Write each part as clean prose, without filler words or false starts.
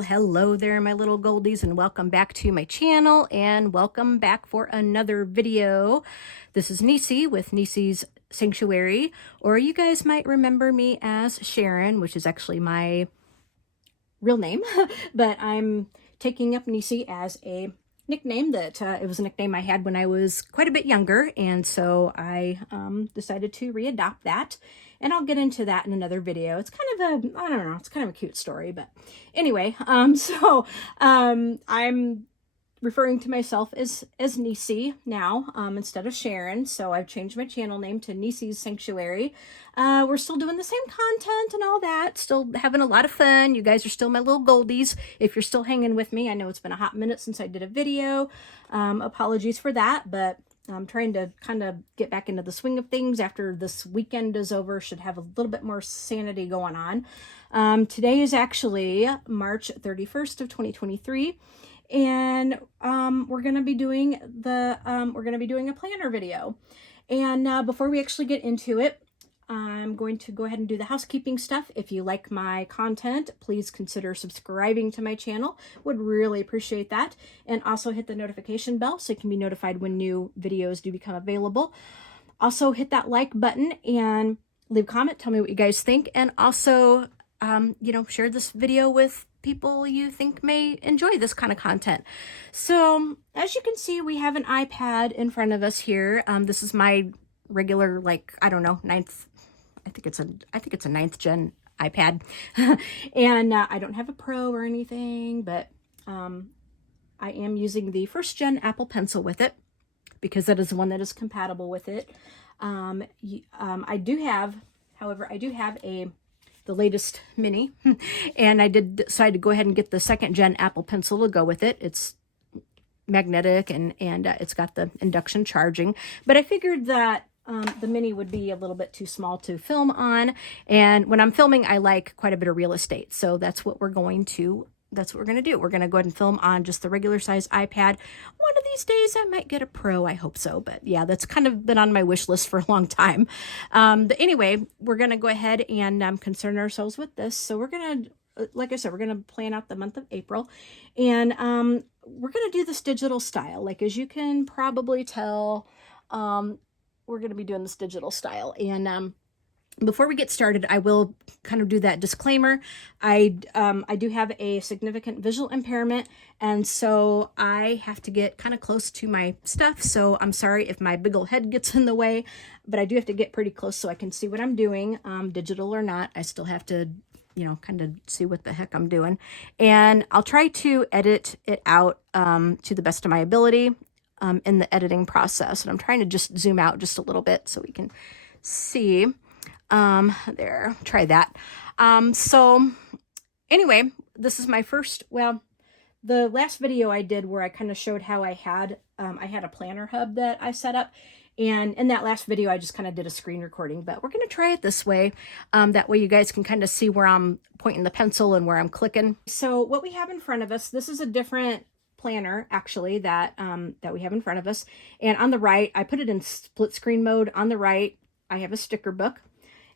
Well, hello there, my little goldies, and welcome back to my channel, and welcome back for another video. This is Nisi with Nisi's Sanctuary, or you guys might remember me as Sharon, which is actually my real name, but I'm taking up Nisi as a nickname that it was a nickname I had when I was quite a bit younger, and so I decided to readopt that, and I'll get into that in another video. It's kind of a, I don't know, it's kind of a cute story, but anyway, I'm referring to myself as Nisi now instead of Sharon, so I've changed my channel name to Nisi's Sanctuary. We're still doing the same content and all that, still having a lot of fun. You guys are still my little goldies if you're still hanging with me. I know it's been a hot minute since I did a video. Apologies for that, but I'm trying to kind of get back into the swing of things after this weekend is over. Should have a little bit more sanity going on. Today is actually March 31st of 2023. And we're going to be doing a planner video. And before we actually get into it, I'm going to go ahead and do the housekeeping stuff. If you like my content, please consider subscribing to my channel. Would really appreciate that. And also hit the notification bell so you can be notified when new videos do become available. Also hit that like button and leave a comment. Tell me what you guys think. And also, share this video with people you think may enjoy this kind of content. So as you can see, we have an iPad in front of us here. This is my regular, I think it's a ninth gen iPad. And I don't have a Pro or anything, but I am using the first gen Apple Pencil with it because that is the one that is compatible with it. I do have the latest mini, and I did decide to go ahead and get the second gen Apple Pencil to go with it. It's magnetic and it's got the induction charging, but I figured that the mini would be a little bit too small to film on, and when I'm filming I like quite a bit of real estate, so that's what we're going to do. We're going to go ahead and film on just the regular size iPad. One of these days I might get a Pro, I hope so. But yeah, that's kind of been on my wish list for a long time. But anyway, we're going to go ahead and concern ourselves with this. So we're going to, like I said, we're going to plan out the month of April. And we're going to do this digital style. Like, as you can probably tell, we're going to be doing this digital style. And before we get started, I will kind of do that disclaimer. I do have a significant visual impairment, and so I have to get kind of close to my stuff. So I'm sorry if my big old head gets in the way, but I do have to get pretty close so I can see what I'm doing, digital or not. I still have to, kind of see what the heck I'm doing. And I'll try to edit it out to the best of my ability in the editing process. And I'm trying to just zoom out just a little bit so we can see. There, try that. So anyway, this is my first, the last video I did where I kind of showed how I had a planner hub that I set up. And in that last video, I just kind of did a screen recording, but we're going to try it this way. That way you guys can kind of see where I'm pointing the pencil and where I'm clicking. So what we have in front of us, this is a different planner actually that we have in front of us. And on the right, I put it in split screen mode. On the right, I have a sticker book.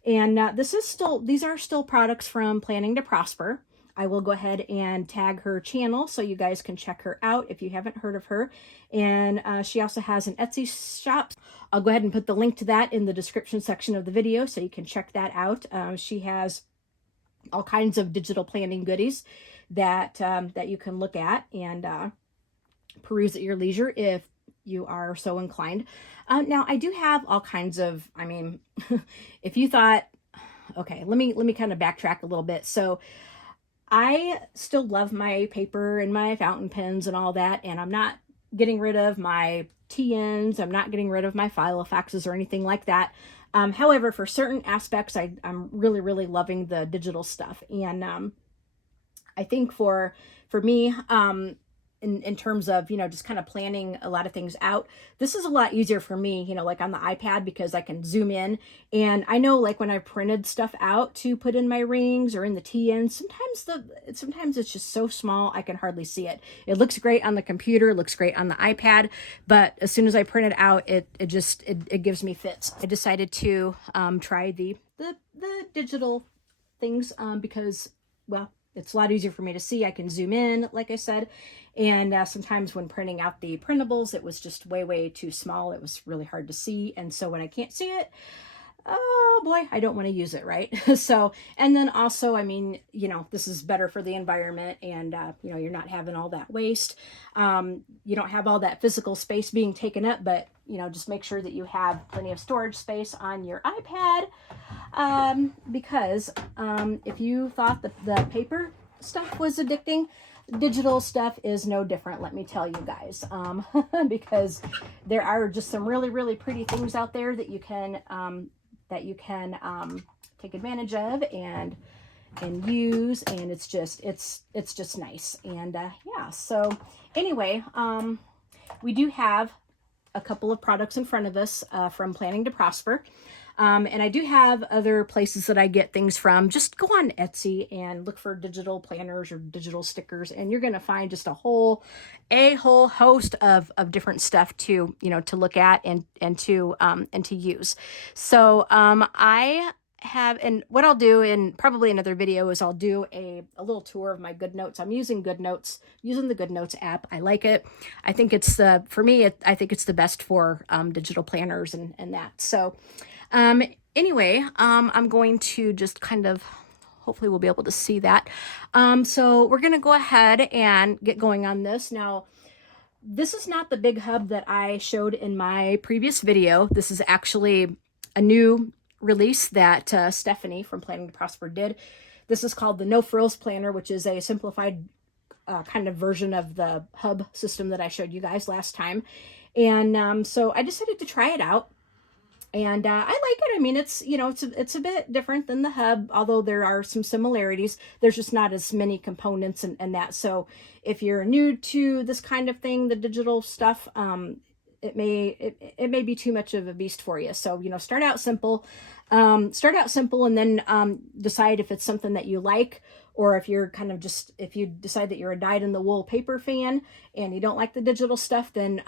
And these are still products from Planning to Prosper. I will go ahead and tag her channel so you guys can check her out if you haven't heard of her. And she also has an Etsy shop. I'll go ahead and put the link to that in the description section of the video so you can check that out. She has all kinds of digital planning goodies that you can look at and peruse at your leisure if you are so inclined. Now I do have all kinds of, if you thought, okay, let me kind of backtrack a little bit. So I still love my paper and my fountain pens and all that, and I'm not getting rid of my TNs. I'm not getting rid of my Filofaxes or anything like that. However, for certain aspects, I'm really, really loving the digital stuff. And I think for me, in terms of, just kind of planning a lot of things out, this is a lot easier for me, like on the iPad, because I can zoom in. And I know, like, when I printed stuff out to put in my rings or in the TN, sometimes it's just so small I can hardly see it. It looks great on the computer, it looks great on the iPad, but as soon as I print it out, it gives me fits. I decided to try the digital things because, well, it's a lot easier for me to see. I can zoom in, like I said. And sometimes when printing out the printables, it was just way, way too small. It was really hard to see. And so when I can't see it, oh boy, I don't want to use it, right? So, and then also, I mean, you know, this is better for the environment, and, you know, you're not having all that waste. You don't have all that physical space being taken up, but, you know, just make sure that you have plenty of storage space on your iPad, because if you thought that the paper stuff was addicting, digital stuff is no different, let me tell you guys, because there are just some really, really pretty things out there that you can take advantage of and use, and it's just nice. And yeah, so anyway, we do have a couple of products in front of us from Planning to Prosper. And I do have other places that I get things from. Just go on Etsy and look for digital planners or digital stickers, and you're going to find just a whole host of different stuff to, you know, to look at and to use. So, I have, and what I'll do in probably another video is I'll do a little tour of my GoodNotes. I'm using GoodNotes, using the GoodNotes app. I like it. I think it's for me, I think it's the best for digital planners and that. So, anyway, I'm going to just kind of, hopefully we'll be able to see that. So we're going to go ahead and get going on this. Now, this is not the big hub that I showed in my previous video. This is actually a new release that Stephanie from Planning to Prosper did. This is called the No Frills Planner, which is a simplified kind of version of the hub system that I showed you guys last time. And so I decided to try it out. And I like it. I mean, it's, you know, it's a bit different than the hub, although there are some similarities. There's just not as many components and that. So if you're new to this kind of thing, the digital stuff, it may be too much of a beast for you. So, you know, start out simple and then decide if it's something that you like, or if you're kind of just, if you decide that you're a dyed-in-the-wool paper fan and you don't like the digital stuff, then,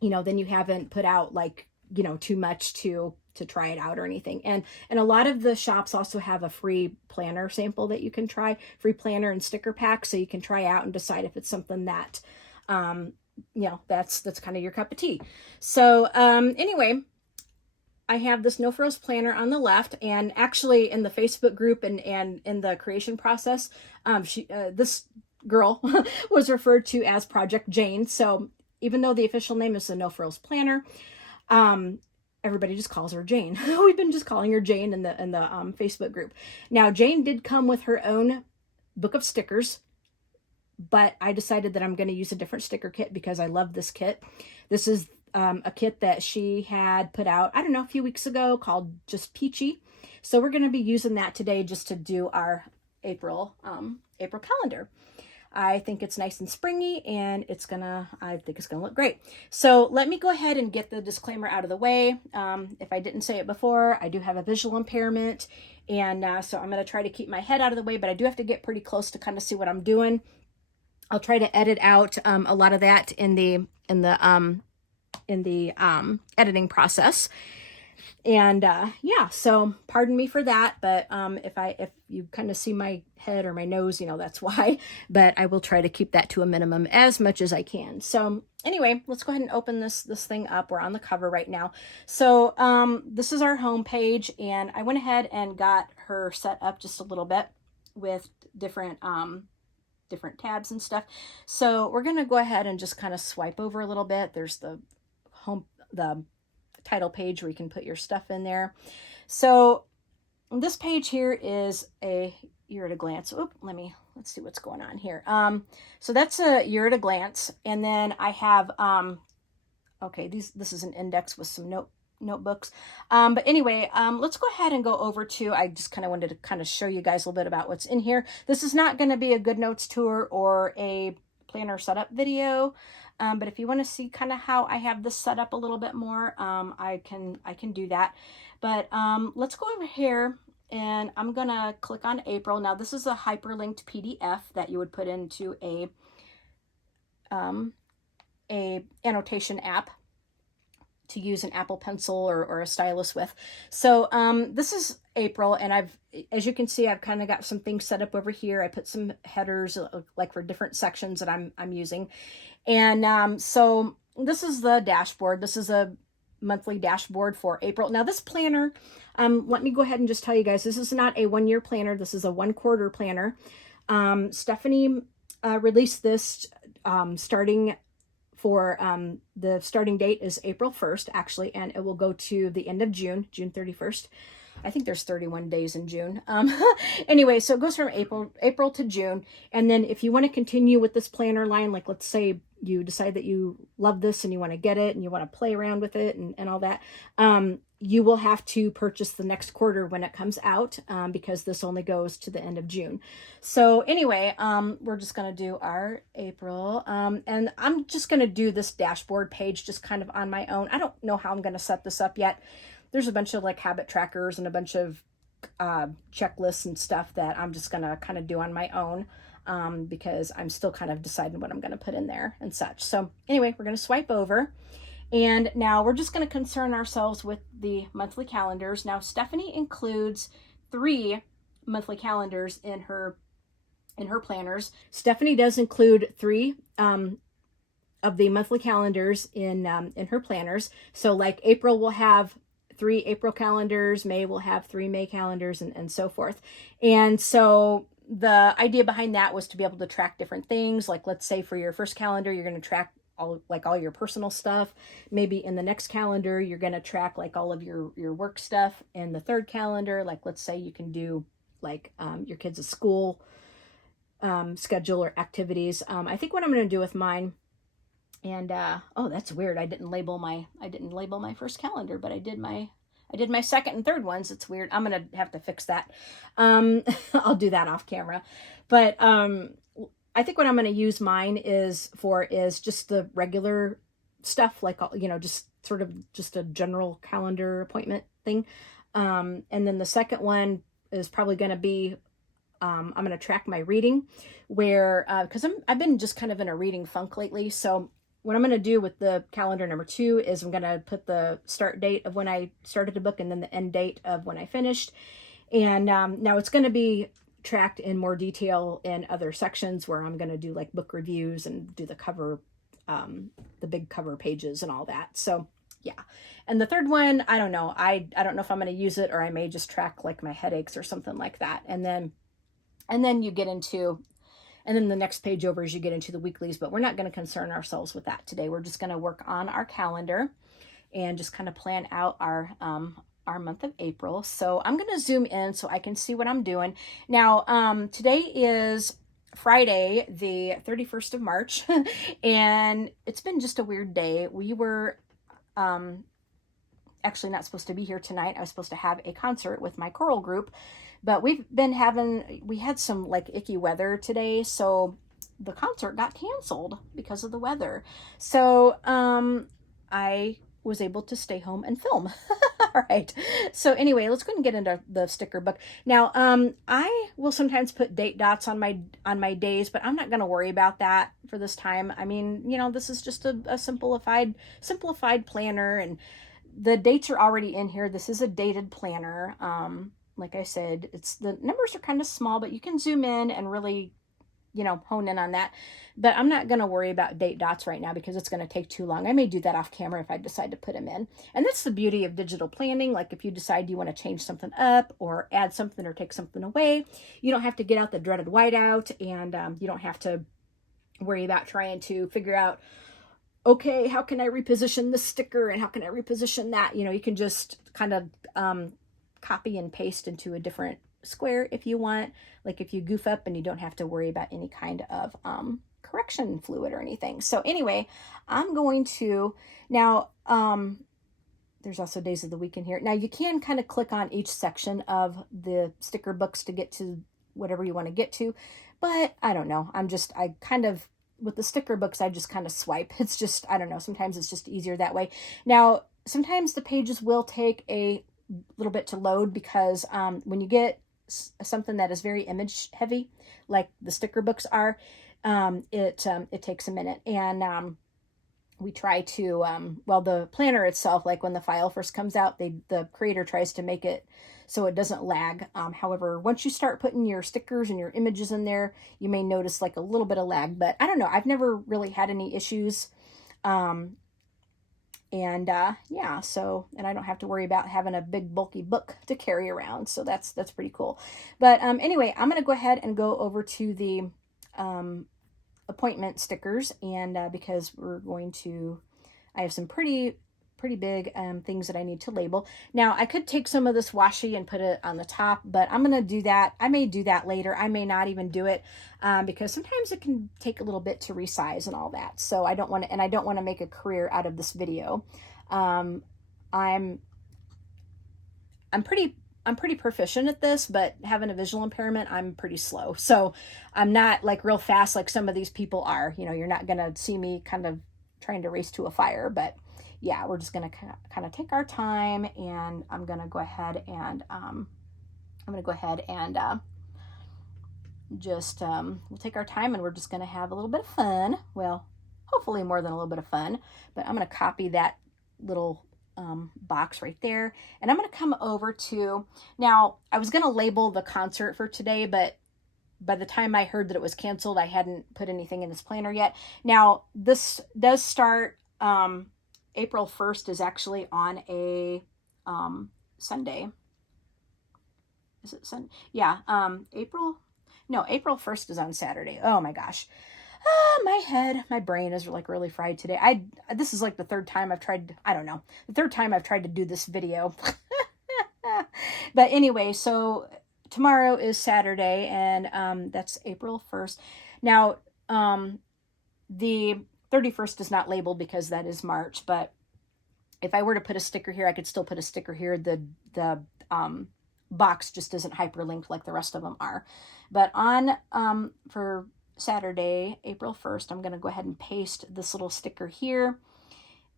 you know, then you haven't put out like, you know, too much to try it out or anything. And a lot of the shops also have a free planner sample that you can try, free planner and sticker pack, so you can try out and decide if it's something that, you know, that's kind of your cup of tea. So anyway, I have this No Frills planner on the left, and actually in the Facebook group and in the creation process, this girl was referred to as Project Jane. So even though the official name is the No Frills Planner, everybody just calls her Jane. We've been just calling her Jane in the Facebook group. Now, Jane did come with her own book of stickers, but I decided that I'm going to use a different sticker kit because I love this kit. This is a kit that she had put out, I don't know, a few weeks ago, called Just Peachy. So we're going to be using that today just to do our April calendar. I think it's nice and springy, and I think it's gonna look great. So let me go ahead and get the disclaimer out of the way. If I didn't say it before, I do have a visual impairment, and so I'm gonna try to keep my head out of the way, but I do have to get pretty close to kind of see what I'm doing. I'll try to edit out a lot of that in the editing process. And yeah, so pardon me for that, but if you kind of see my head or my nose, you know, that's why. But I will try to keep that to a minimum as much as I can. So anyway, let's go ahead and open this thing up. We're on the cover right now. So this is our home page, and I went ahead and got her set up just a little bit with different tabs and stuff. So we're gonna go ahead and just kind of swipe over a little bit. There's the title page where you can put your stuff in there. So this page here is a year at a glance. Let's see what's going on here. So that's a year at a glance, and then I have okay, this is an index with some notebooks. But anyway, let's go ahead and go over to, I just kind of wanted to kind of show you guys a little bit about what's in here. This is not going to be a GoodNotes tour or a planner setup video. But if you want to see kind of how I have this set up a little bit more, I can do that. But let's go over here, and I'm going to click on April. Now, this is a hyperlinked PDF that you would put into a annotation app to use an Apple Pencil or a stylus with. So this is April, and as you can see, I've kind of got some things set up over here. I put some headers like for different sections that I'm using. And so this is the dashboard. This is a monthly dashboard for April. Now this planner, let me go ahead and just tell you guys, this is not a 1-year planner. This is a 1/4 planner. Stephanie released this starting for the starting date is April 1st, actually, and it will go to the end of June 31st. I think there's 31 days in June. Anyway, so it goes from April to June. And then if you want to continue with this planner line, like let's say you decide that you love this and you want to get it and you want to play around with it and all that, you will have to purchase the next quarter when it comes out, because this only goes to the end of June. So anyway, we're just going to do our April, and I'm just going to do this dashboard page just kind of on my own. I don't know how I'm going to set this up yet. There's a bunch of like habit trackers and a bunch of checklists and stuff that I'm just going to kind of do on my own, because I'm still kind of deciding what I'm going to put in there and such. So anyway, we're going to swipe over. And now we're just going to concern ourselves with the monthly calendars. Now, Stephanie includes 3 monthly calendars in her planners. Stephanie does include 3 of the monthly calendars in her planners. So like April will have 3 April calendars, May will have 3 May calendars, and so forth. And so the idea behind that was to be able to track different things. Like let's say for your first calendar, you're going to track all your personal stuff. Maybe in the next calendar, you're going to track like all of your work stuff. In the third calendar, like let's say you can do like your kids' school schedule or activities. I think what I'm going to do with mine, and oh, that's weird. I didn't label my first calendar, but I did my second and third ones. It's weird. I'm going to have to fix that. I'll do that off camera. But I think what I'm going to use mine is just the regular stuff, like, just sort of just a general calendar appointment thing. And then the second one is probably going to be, I'm going to track my reading, where, because I've been just kind of in a reading funk lately. So what I'm going to do with the calendar number 2 is I'm going to put the start date of when I started the book and then the end date of when I finished. And now it's going to be tracked in more detail in other sections where I'm going to do like book reviews and do the cover, the big cover pages and all that. So yeah. And the third one, I don't know. I don't know if I'm going to use it, or I may just track like my headaches or something like that. And then you get into, and then the next page over is you get into the weeklies, but we're not going to concern ourselves with that today. We're just going to work on our calendar and just kind of plan out our month of April. So I'm going to zoom in so I can see what I'm doing. Now, today is Friday, the 31st of March, and it's been just a weird day. We were actually not supposed to be here tonight. I was supposed to have a concert with my choral group, but we had some like icky weather today, so the concert got canceled because of the weather. So I was able to stay home and film. All right. So anyway, let's go ahead and get into the sticker book. Now, I will sometimes put date dots on my days, but I'm not going to worry about that for this time. I mean, this is just a simplified planner, and the dates are already in here. This is a dated planner. Like I said, the numbers are kind of small, but you can zoom in and really, hone in on that. But I'm not going to worry about date dots right now because it's going to take too long. I may do that off camera if I decide to put them in. And that's the beauty of digital planning. Like if you decide you want to change something up or add something or take something away, you don't have to get out the dreaded whiteout, and you don't have to worry about trying to figure out, okay, how can I reposition this sticker and how can I reposition that? You can just kind of copy and paste into a different square if you want, like if you goof up, and you don't have to worry about any kind of correction fluid or anything. So anyway, I'm going to now, there's also days of the week in here. Now you can kind of click on each section of the sticker books to get to whatever you want to get to, but I don't know. With the sticker books, I just kind of swipe. It's just, I don't know. Sometimes it's just easier that way. Now, sometimes the pages will take a little bit to load because when you get something that is very image heavy, like the sticker books are, it takes a minute. And we try to, well, the planner itself, like when the file first comes out, the creator tries to make it so it doesn't lag. However, once you start putting your stickers and your images in there, you may notice like a little bit of lag, but I don't know. I've never really had any issues. Yeah, so, and I don't have to worry about having a big bulky book to carry around. So that's pretty cool. But anyway, I'm going to go ahead and go over to the appointment stickers, and because we're going to, I have some pretty big things that I need to label. Now I could take some of this washi and put it on the top, but I'm going to do that. I may do that later. I may not even do it because sometimes it can take a little bit to resize and all that. So I don't want to, and I don't want to make a career out of this video. I'm pretty proficient at this, but having a visual impairment, I'm pretty slow. So I'm not like real fast like some of these people are. You know, you're not going to see me kind of trying to race to a fire, but yeah, we're just going to kind of take our time, and I'm going to go ahead and just we'll take our time, and we're just going to have a little bit of fun. Well, hopefully more than a little bit of fun, but I'm going to copy that little box right there, and I'm going to come over to, now I was going to label the concert for today, but by the time I heard that it was canceled, I hadn't put anything in this planner yet. Now this does start April 1st is actually on a Sunday. Is it Sunday? Yeah, April 1st is on Saturday. Oh my gosh. My brain is like really fried today. This is like the third time I've tried, I don't know, the third time I've tried to do this video. But anyway, so tomorrow is Saturday, and that's April 1st. Now, the 31st is not labeled because that is March, but if I were to put a sticker here, I could still put a sticker here. The box just isn't hyperlinked like the rest of them are. But on for Saturday, April 1st, I'm going to go ahead and paste this little sticker here.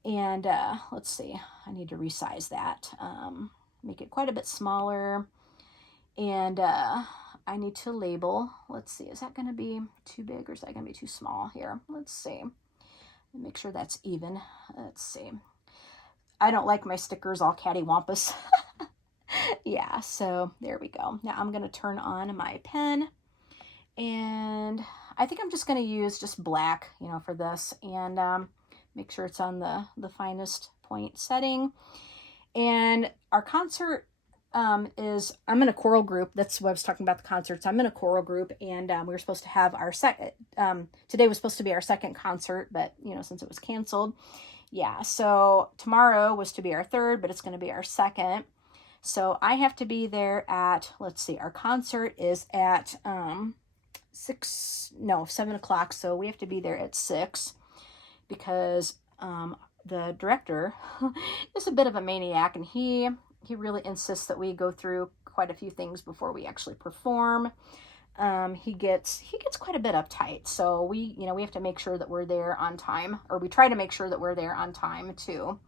And let's see, I need to resize that, make it quite a bit smaller. And I need to label, let's see, is that going to be too big or is that going to be too small here? Let's see, make sure that's even. Let's see. I don't like my stickers all cattywampus. Yeah, so there we go. Now I'm going to turn on my pen, and I think I'm just going to use just black, you know, for this, and make sure it's on the finest point setting. And our concert is, I'm in a choral group. That's what I was talking about, the concerts. I'm in a choral group, and we were supposed to have our second, today was supposed to be our second concert, but, you know, since it was canceled, yeah, so tomorrow was to be our third, but it's going to be our second. So I have to be there at, let's see, our concert is at 7 o'clock. So we have to be there at 6 because the director is a bit of a maniac, and he really insists that we go through quite a few things before we actually perform. He gets quite a bit uptight. So we have to make sure that we're there on time, or we try to make sure that we're there on time to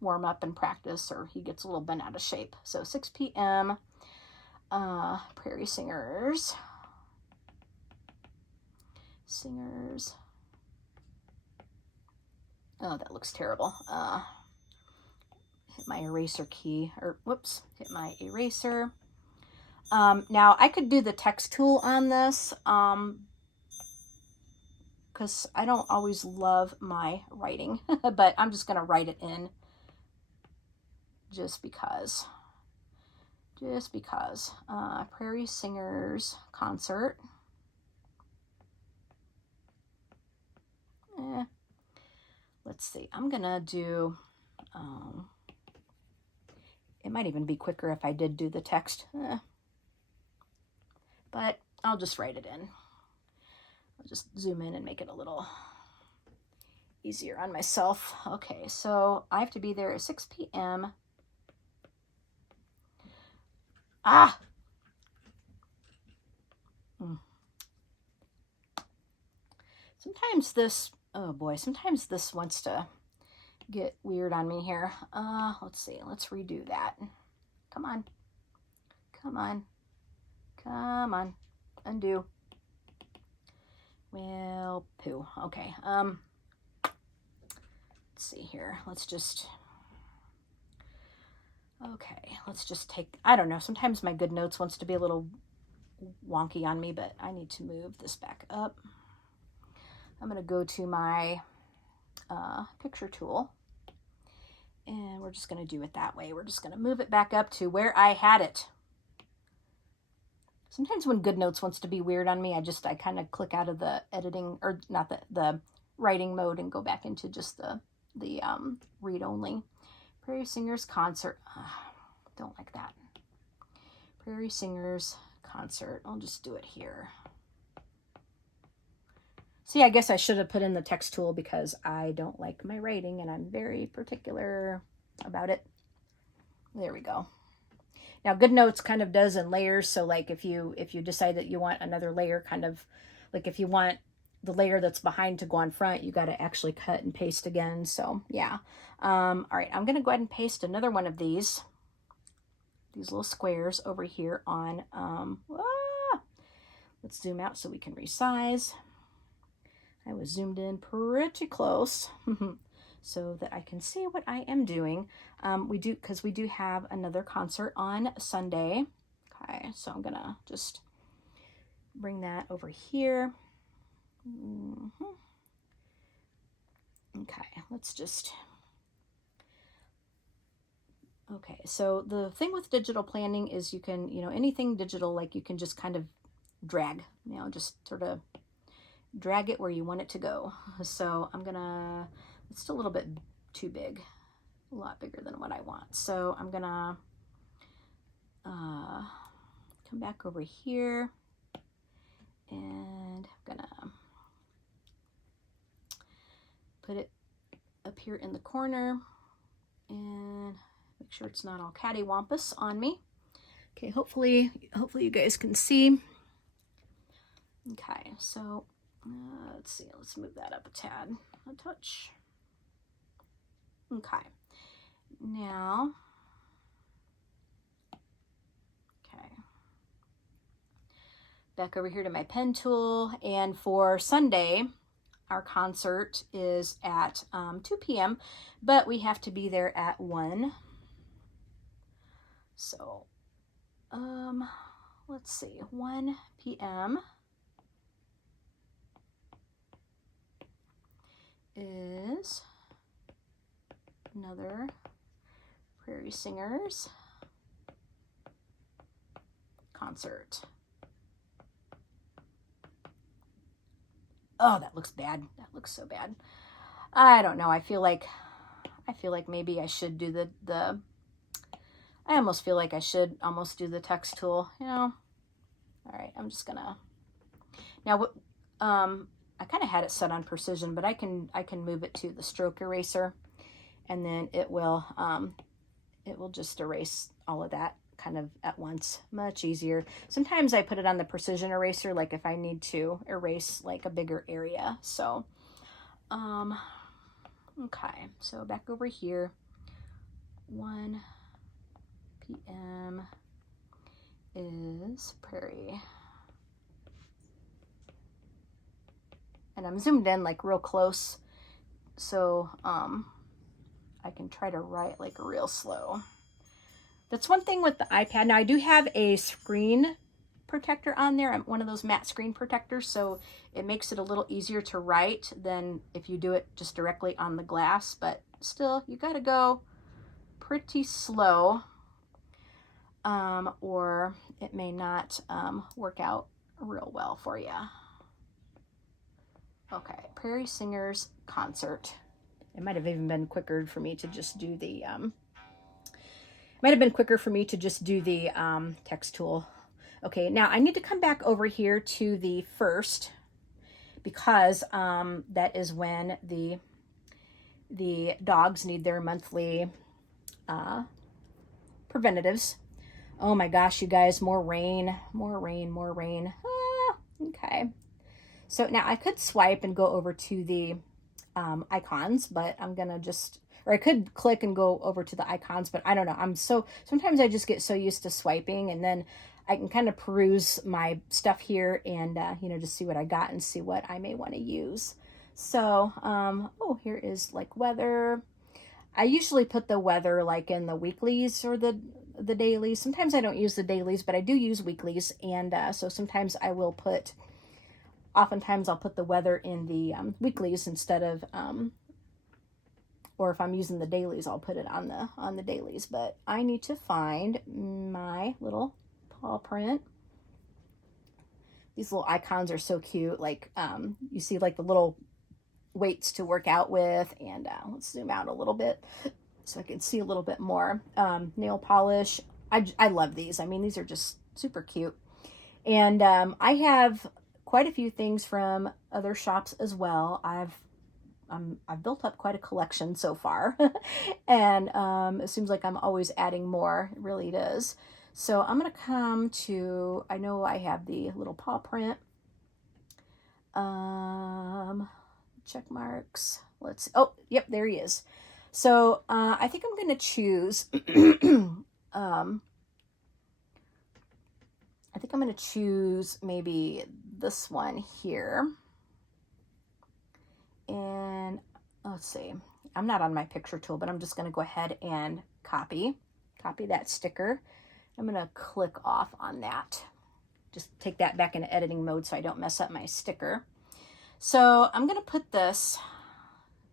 warm up and practice, or he gets a little bent out of shape. So 6 p.m. Prairie Singers. Oh, that looks terrible. Hit my eraser key, or whoops, hit my eraser. Now I could do the text tool on this, because I don't always love my writing, but I'm just going to write it in just because. Prairie Singers concert. Let's see, I'm going to do, it might even be quicker if I did do the text, but I'll just write it in. I'll just zoom in and make it a little easier on myself. Okay, so I have to be there at 6 p.m. Sometimes this, oh boy, sometimes this wants to get weird on me here. Let's see, let's redo that. Come on. Undo. Well, poo. Okay. Let's see here. Let's just take, I don't know, sometimes my GoodNotes wants to be a little wonky on me, but I need to move this back up. I'm going to go to my picture tool, and we're just going to do it that way. We're just going to move it back up to where I had it. Sometimes when GoodNotes wants to be weird on me, I kind of click out of the editing, or not the writing mode, and go back into just the read only. Prairie Singers Concert. Don't like that. Prairie Singers Concert. I'll just do it here. See, I guess I should have put in the text tool because I don't like my writing and I'm very particular about it. There we go. Now, GoodNotes kind of does in layers. So like if you decide that you want another layer, kind of like if you want the layer that's behind to go on front, you got to actually cut and paste again. So yeah. All right, I'm going to go ahead and paste another one of these little squares over here on, let's zoom out so we can resize. I was zoomed in pretty close so that I can see what I am doing. Because we do have another concert on Sunday. Okay, so I'm going to just bring that over here. Okay, let's just... Okay, so the thing with digital planning is you can, anything digital, like you can just kind of drag, just sort of drag it where you want it to go. So I'm gonna, it's still a little bit too big, a lot bigger than what I want. So I'm gonna come back over here, and I'm gonna put it up here in the corner, and make sure it's not all cattywampus on me. Okay, hopefully you guys can see. Okay, so let's see, let's move that up a touch. Okay, now, okay, back over here to my pen tool, and for Sunday, our concert is at 2 p.m., but we have to be there at 1. So, let's see, 1 p.m. is another Prairie Singers concert. Oh, that looks bad. That looks so bad. I don't know. I feel like maybe I should do I almost feel like I should almost do the text tool, All right, I'm just gonna, now, I kind of had it set on precision, but I can move it to the stroke eraser, and then it will just erase all of that kind of at once. Much easier. Sometimes I put it on the precision eraser, like if I need to erase like a bigger area. So, okay, so back over here, 1 p.m. is Prairie. And I'm zoomed in like real close, so I can try to write like real slow. That's one thing with the iPad. Now I do have a screen protector on there. I'm one of those matte screen protectors, so it makes it a little easier to write than if you do it just directly on the glass, but still you gotta go pretty slow, or it may not work out real well for you. Okay, Prairie Singers Concert. It might have even been quicker for me to just do the text tool. Okay, now I need to come back over here to the 1st, because that is when the dogs need their monthly preventatives. Oh my gosh, you guys, more rain. Okay. So now I could swipe and go over to the icons, but I'm gonna or I could click and go over to the icons, but I don't know. Sometimes I just get so used to swiping, and then I can kind of peruse my stuff here and, you know, just see what I got and see what I may want to use. So, oh, here is like weather. I usually put the weather like in the weeklies or the dailies. Sometimes I don't use the dailies, but I do use weeklies. And so sometimes I will put, oftentimes I'll put the weather in the weeklies instead of, or if I'm using the dailies, I'll put it on the dailies. But I need to find my little paw print. These little icons are so cute. Like you see like the little weights to work out with, and let's zoom out a little bit so I can see a little bit more. Nail polish. I love these. I mean, these are just super cute. And I have quite a few things from other shops as well. I've built up quite a collection so far, and it seems like I'm always adding more. It really does. So I'm gonna come to, I know I have the little paw print. Check marks. Let's, oh, yep, there he is. So I think I'm gonna choose, I think I'm gonna choose maybe this one here. And let's see, I'm not on my picture tool, but I'm just going to go ahead and copy that sticker. I'm going to click off on that. Just take that back into editing mode so I don't mess up my sticker. So I'm going to put this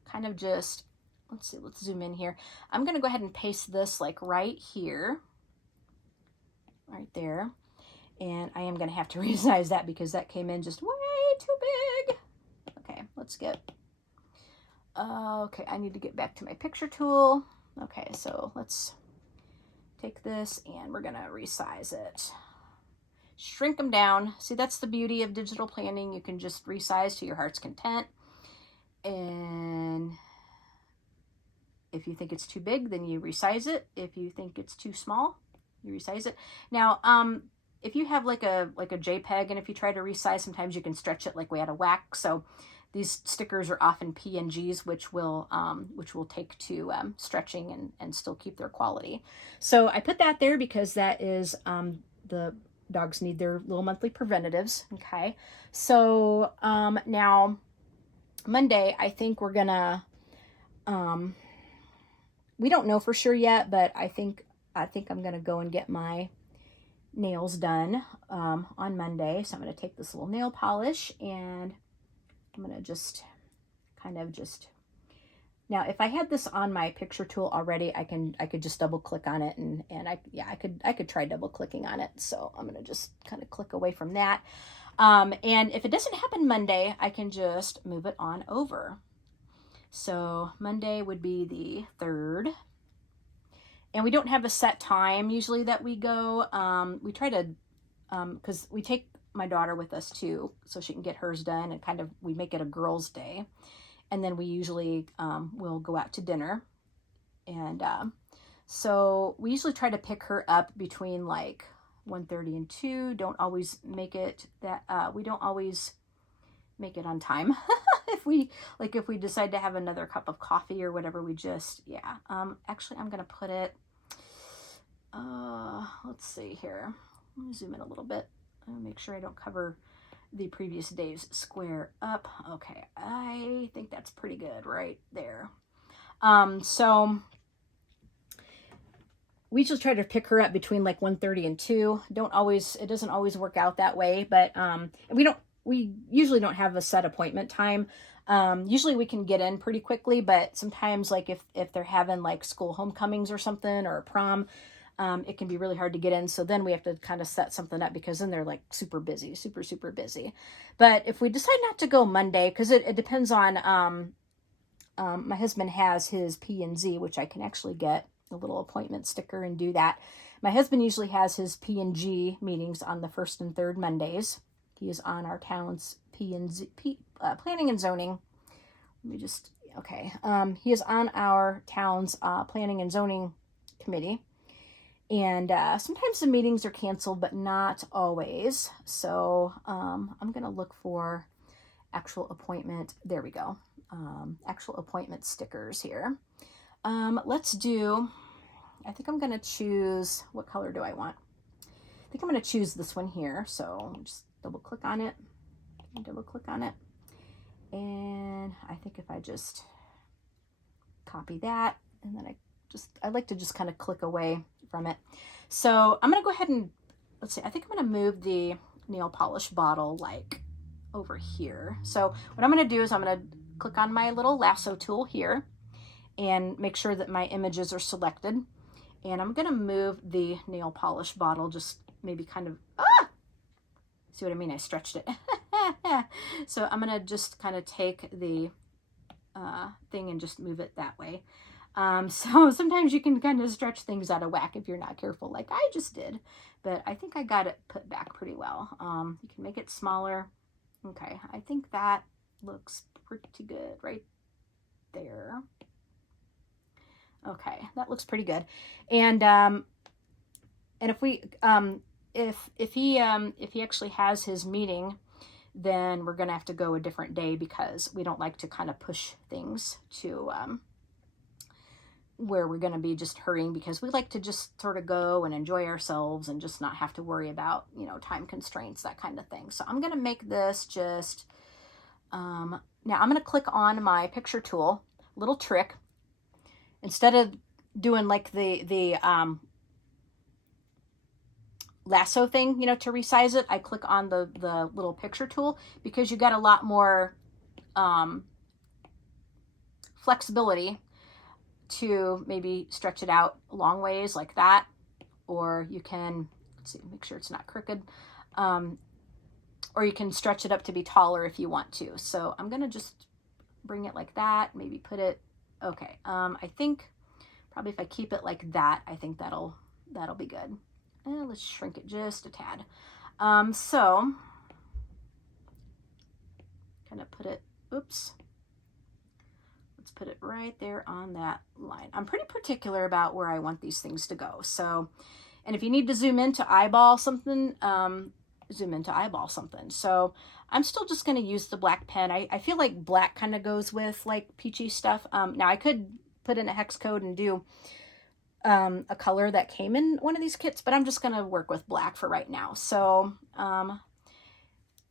kind of just, let's see, let's zoom in here. I'm going to go ahead and paste this like right here, right there. And I am going to have to resize that because that came in just way too big. Okay, let's get, okay, I need to get back to my picture tool. Okay, so let's take this and we're gonna resize it. Shrink them down. See, that's the beauty of digital planning. You can just resize to your heart's content. And if you think it's too big, then you resize it. If you think it's too small, you resize it. Now, if you have like a JPEG and if you try to resize, sometimes you can stretch it like way out of whack. So these stickers are often PNGs, which will take to stretching and still keep their quality. So I put that there because that is the dogs need their little monthly preventatives. Okay, so now Monday I think we're gonna we don't know for sure yet, but I think I'm gonna go and get my nails done on Monday. So I'm gonna take this little nail polish and I'm going to just kind of just, now if I had this on my picture tool already, I could just double click on it and I could try double clicking on it. So I'm going to just kind of click away from that. And if it doesn't happen Monday, I can just move it on over. So Monday would be the 3rd. And we don't have a set time usually that we go. We try to, because we take my daughter with us too, so she can get hers done, and kind of we make it a girls' day, and then we usually will go out to dinner, and so we usually try to pick her up between like 1:30 and 2. Don't always make it that we don't always make it on time. if we decide to have another cup of coffee or whatever, we just actually I'm gonna put it let's see here, let me zoom in a little bit. Make sure I don't cover the previous day's square up. Okay, I think that's pretty good right there. So we just try to pick her up between like 1:30 and 2. It doesn't always work out that way, but we usually don't have a set appointment time. Usually we can get in pretty quickly, but sometimes like if they're having like school homecomings or something or a prom, it can be really hard to get in. So then we have to kind of set something up because then they're like super busy, super busy. But if we decide not to go Monday, because it depends on, my husband has his P&Z, which I can actually get a little appointment sticker and do that. My husband usually has his P&G meetings on the 1st and 3rd Mondays. He is on our town's P&Z, planning and zoning. Let me just, okay. He is on our town's planning and zoning committee. And sometimes the meetings are canceled, but not always. So I'm going to look for actual appointment. There we go. Actual appointment stickers here. Let's do, I think I'm going to choose, what color do I want? think I'm going to choose this one here. So just double click on it, and I think if I just copy that, and then I like to just kind of click away from it. So I'm going to go ahead and, let's see, I think I'm going to move the nail polish bottle like over here. So what I'm going to do is I'm going to click on my little lasso tool here and make sure that my images are selected. And I'm going to move the nail polish bottle, just maybe kind of, see what I mean? I stretched it. So I'm going to just kind of take the thing and just move it that way. So sometimes you can kind of stretch things out of whack if you're not careful, like I just did. But I think I got it put back pretty well. You can make it smaller. Okay, I think that looks pretty good right there. Okay, that looks pretty good. And if we if he actually has his meeting, then we're gonna have to go a different day, because we don't like to kind of push things to where we're going to be just hurrying, because we like to just sort of go and enjoy ourselves and just not have to worry about, you know, time constraints, that kind of thing. So I'm going to make this just, now I'm going to click on my picture tool, little trick. Instead of doing like the lasso thing, you know, to resize it, I click on the little picture tool, because you got a lot more flexibility to maybe stretch it out a long ways like that, or you can, let's see, make sure it's not crooked, or you can stretch it up to be taller if you want to. So I'm gonna just bring it like that, maybe put it, okay, I think probably if I keep it like that, I think that'll be good. And let's shrink it just a tad. So kind of put it, oops, put it right there on that line. I'm pretty particular about where I want these things to go. So, and if you need to zoom in to eyeball something, zoom in to eyeball something. So I'm still just going to use the black pen. I feel like black kind of goes with like peachy stuff. Now I could put in a hex code and do a color that came in one of these kits, but I'm just going to work with black for right now. So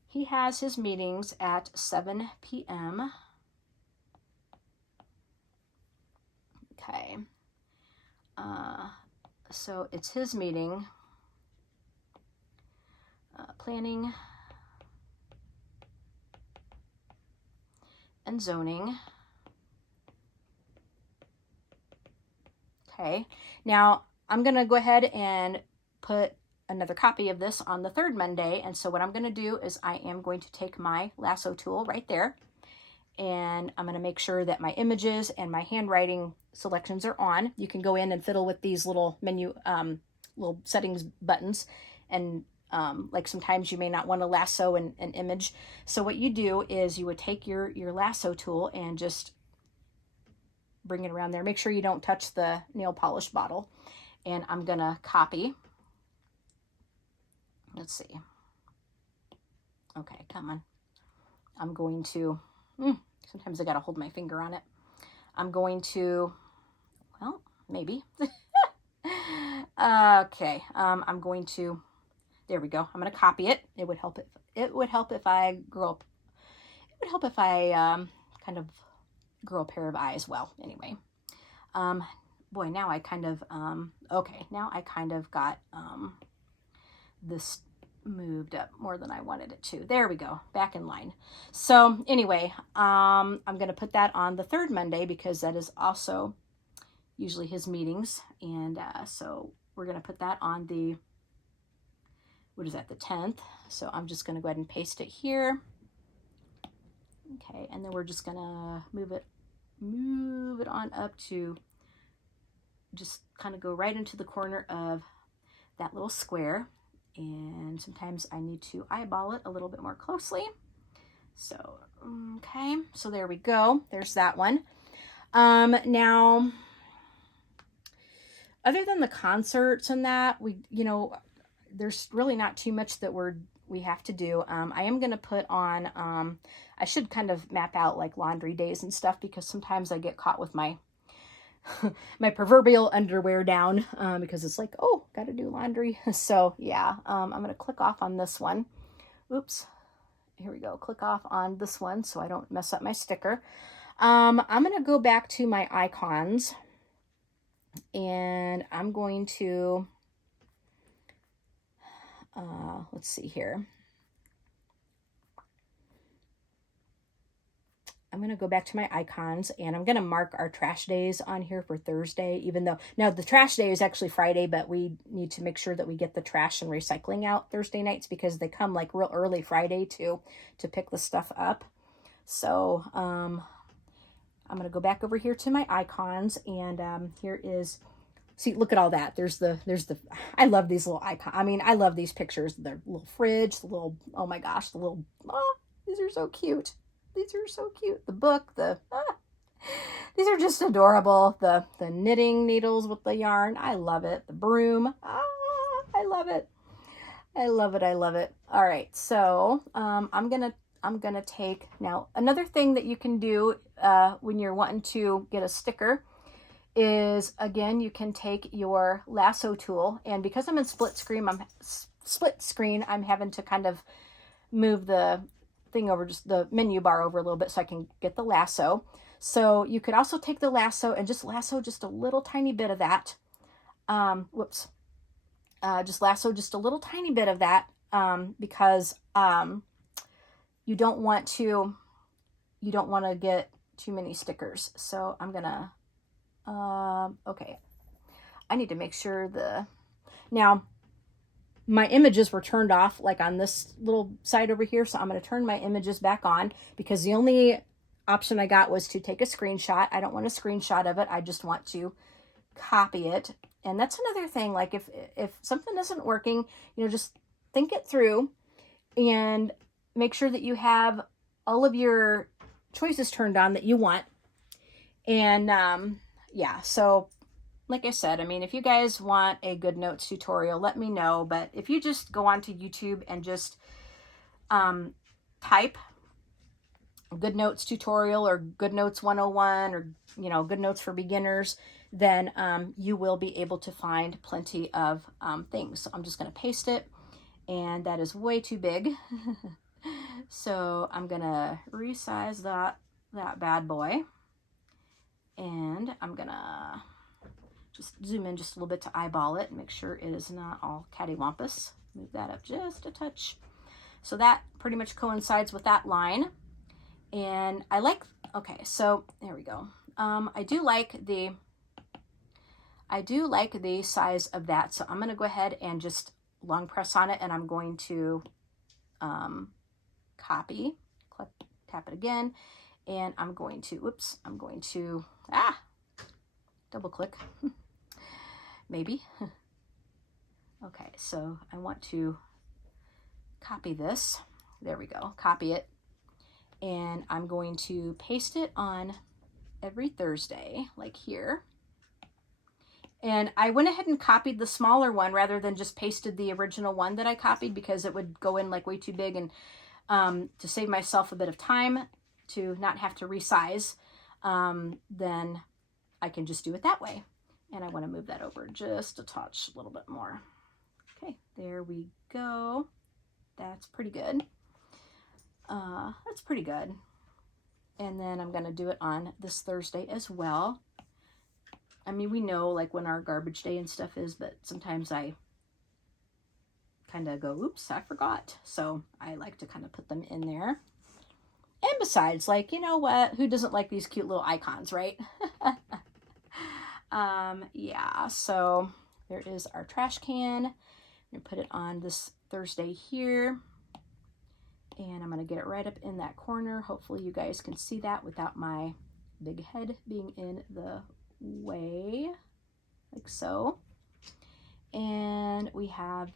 he has his meetings at 7 p.m. Okay, so it's his meeting, planning and zoning. Okay, now I'm going to go ahead and put another copy of this on the third Monday. And so what I'm going to do is I am going to take my lasso tool right there, and I'm going to make sure that my images and my handwriting selections are on. You can go in and fiddle with these little menu, little settings buttons. And like sometimes you may not want to lasso an image. So what you do is you would take your lasso tool and just bring it around there. Make sure you don't touch the nail polish bottle. And I'm going to copy. Let's see. Okay, come on. I'm going to, sometimes I got to hold my finger on it. I'm going to, well, maybe. Okay, I'm going to, there we go. I'm going to copy it. It would help if I grow up. It would help if I kind of grow a pair of eyes. Well, anyway. Boy, now I kind of, okay, now I kind of got this moved up more than I wanted it to. There we go, back in line. So anyway, I'm going to put that on the third Monday, because that is also usually his meetings. And so we're going to put that on the, what is that, the 10th. So I'm just going to go ahead and paste it here. Okay, and then we're just going to move it on up to just kind of go right into the corner of that little square. And sometimes I need to eyeball it a little bit more closely. So, okay, so there we go. There's that one. Now, other than the concerts and that, there's really not too much that we have to do. I am going to put on, I should kind of map out like laundry days and stuff, because sometimes I get caught with my my proverbial underwear down because it's like, oh, got to do laundry. So yeah, I'm going to click off on this one. Oops. Here we go. Click off on this one so I don't mess up my sticker. I'm going to go back to my icons, and I'm going to, let's see here. I'm going to go back to my icons, and I'm going to mark our trash days on here for Thursday, even though now the trash day is actually Friday, but we need to make sure that we get the trash and recycling out Thursday nights because they come like real early Friday to pick the stuff up. So, I'm going to go back over here to my icons, and here is, see, look at all that. There's the, I love these little icons. I mean, I love these pictures. The little fridge, the little, oh my gosh, the little, these are so cute. These are so cute. The book, these are just adorable. The knitting needles with the yarn. I love it. The broom. I love it. I love it. I love it. All right. So, I'm going to take now another thing that you can do, when you're wanting to get a sticker is, again, you can take your lasso tool, and because I'm in split screen, I'm having to kind of move the thing over, just the menu bar over a little bit so I can get the lasso. So you could also take the lasso and just lasso just a little tiny bit of that. Just lasso just a little tiny bit of that, because you don't want to get too many stickers. So I'm gonna, okay, I need to make sure now my images were turned off like on this little side over here. So I'm going to turn my images back on because the only option I got was to take a screenshot. I don't want a screenshot of it. I just want to copy it. And that's another thing. Like if something isn't working, just think it through and make sure that you have all of your choices turned on that you want. And yeah, so like I said, I mean, if you guys want a Good Notes tutorial, let me know. But if you just go onto YouTube and just type Good Notes tutorial or Good Notes 101 or, Good Notes for beginners, then you will be able to find plenty of things. So I'm just going to paste it, and that is way too big. So I'm going to resize that bad boy, and I'm going to just zoom in just a little bit to eyeball it and make sure it is not all cattywampus. Move that up just a touch. So that pretty much coincides with that line. And I like, okay, so there we go. I do like the size of that. So I'm going to go ahead and just long press on it, and I'm going to copy, tap it again, and I'm going to, double click. Maybe. Okay, so I want to copy this. There we go. Copy it. And I'm going to paste it on every Thursday, like here. And I went ahead and copied the smaller one rather than just pasted the original one that I copied because it would go in like way too big. And to save myself a bit of time to not have to resize, then I can just do it that way. And I want to move that over just a touch, a little bit more. Okay, there we go. That's pretty good. That's pretty good. And then I'm going to do it on this Thursday as well. I mean, we know like when our garbage day and stuff is, but sometimes I kind of go, oops, I forgot. So I like to kind of put them in there. And besides, like, you know what? Who doesn't like these cute little icons, right? Yeah, so there is our trash can. I'm going to put it on this Thursday here. And I'm going to get it right up in that corner. Hopefully you guys can see that without my big head being in the way, like so. And we have,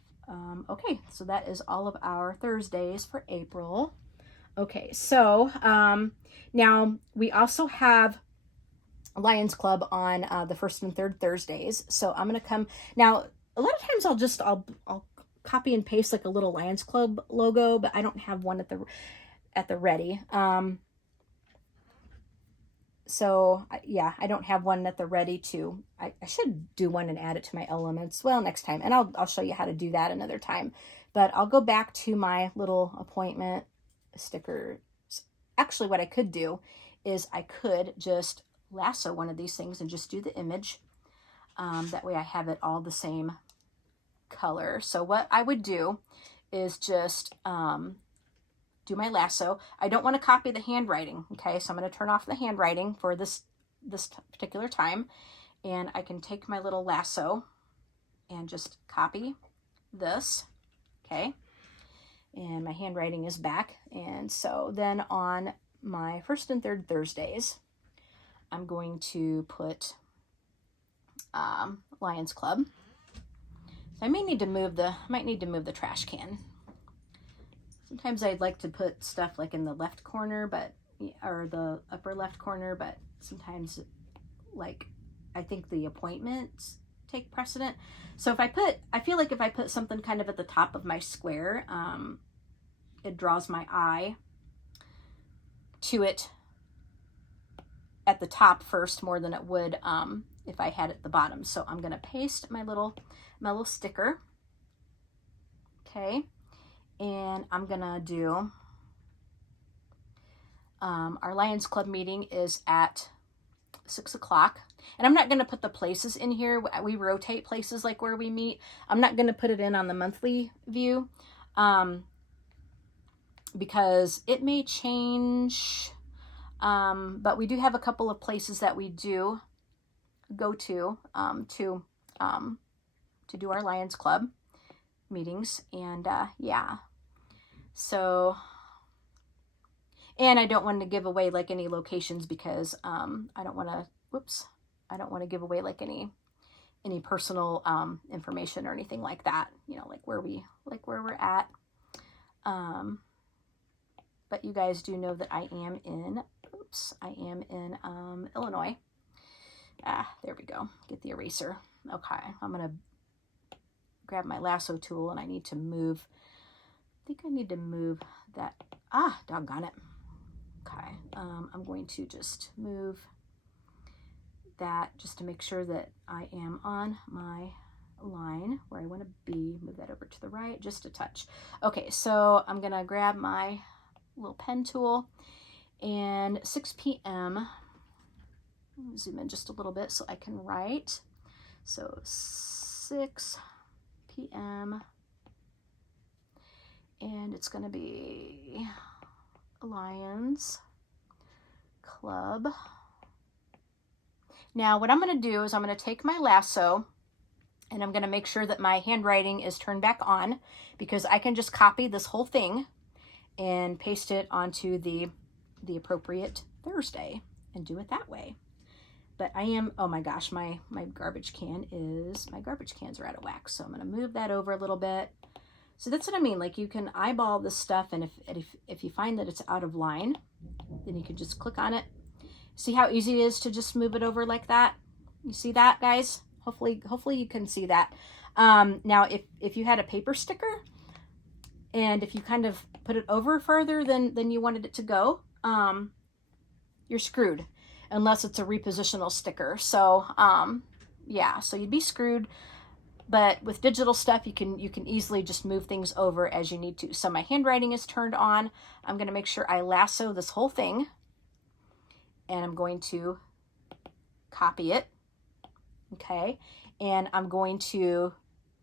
okay, so that is all of our Thursdays for April. Okay, so now we also have Lions Club on the first and third Thursdays. So I'm going to come now. A lot of times I'll copy and paste like a little Lions Club logo, but I don't have one at the ready. So yeah, I don't have one at the ready to, I should do one and add it to my elements. Well, next time, and I'll show you how to do that another time. But I'll go back to my little appointment stickers. Actually, what I could do is I could just lasso one of these things and just do the image. That way I have it all the same color. So what I would do is just do my lasso. I don't want to copy the handwriting, okay? So I'm going to turn off the handwriting for this particular time, and I can take my little lasso and just copy this, okay? And my handwriting is back. And so then on my first and third Thursdays, I'm going to put Lions Club. So I might need to move the trash can. Sometimes I'd like to put stuff like in the left corner, or the upper left corner, but sometimes, like, I think the appointments take precedent. So I feel like if I put something kind of at the top of my square, it draws my eye to it at the top first more than it would if I had it at the bottom. So I'm gonna paste my little sticker, okay? And I'm gonna do, our Lions Club meeting is at 6 o'clock. And I'm not gonna put the places in here. We rotate places like where we meet. I'm not gonna put it in on the monthly view because it may change. But we do have a couple of places that we do go to do our Lions Club meetings. And yeah, so, and I don't want to give away like any locations because I don't want to give away like any personal information or anything like that, you know, like where we're at. But you guys do know that I am in Illinois. There we go. Get the eraser. Okay, I'm gonna grab my lasso tool and I need to move. I think I need to move that. Doggone it. Okay, I'm going to just move that just to make sure that I am on my line where I want to be. Move that over to the right just a touch. Okay, so I'm gonna grab my little pen tool, and 6 p.m. zoom in just a little bit so I can write. So 6 p.m. and it's going to be Lions Club. Now what I'm going to do is I'm going to take my lasso and I'm going to make sure that my handwriting is turned back on, because I can just copy this whole thing and paste it onto the appropriate Thursday and do it that way. But I am, oh my gosh, my garbage cans are out of whack. So I'm going to move that over a little bit. So that's what I mean. Like, you can eyeball this stuff, and if you find that it's out of line, then you can just click on it. See how easy it is to just move it over like that? You see that, guys? Hopefully you can see that. Now, if you had a paper sticker, and if you kind of put it over further than you wanted it to go, you're screwed, unless it's a repositional sticker. So yeah, so you'd be screwed. But with digital stuff, you can easily just move things over as you need to. So my handwriting is turned on. I'm going to make sure I lasso this whole thing, and I'm going to copy it. Okay, and I'm going to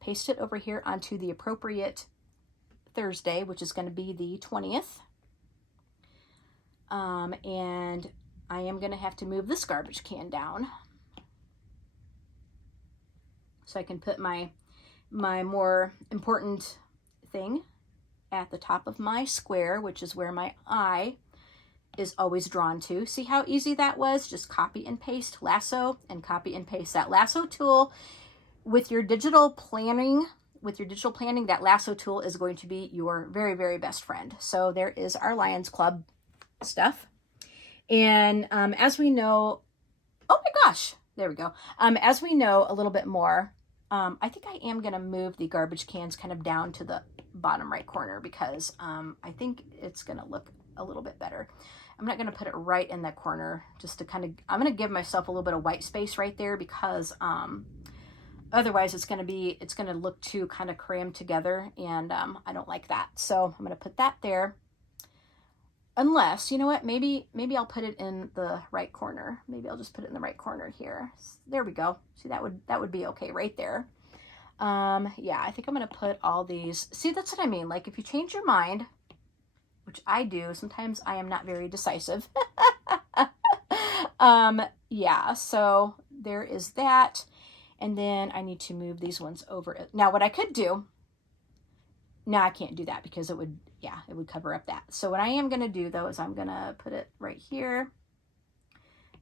paste it over here onto the appropriate Thursday, which is going to be the 20th. And I am going to have to move this garbage can down so I can put my more important thing at the top of my square, which is where my eye is always drawn to. See how easy that was? Just copy and paste, lasso, and copy and paste. That lasso tool with your digital planning, that lasso tool is going to be your very, very best friend. So there is our Lions Club stuff. And as we know, oh my gosh, there we go. As we know a little bit more, I think I am going to move the garbage cans kind of down to the bottom right corner, because I think it's going to look a little bit better. I'm not going to put it right in that corner, just to kind of, I'm going to give myself a little bit of white space right there, because otherwise it's going to look too kind of crammed together, and I don't like that. So I'm going to put that there. Unless, you know what, maybe I'll put it in the right corner. Maybe I'll just put it in the right corner here. There we go. See, that would be okay right there. Yeah, I think I'm going to put all these. See, that's what I mean. Like, if you change your mind, which I do, sometimes I am not very decisive. Yeah, so there is that. And then I need to move these ones over. Now, what I could do, now I can't do that because it would cover up that. So what I am going to do, though, is I'm going to put it right here,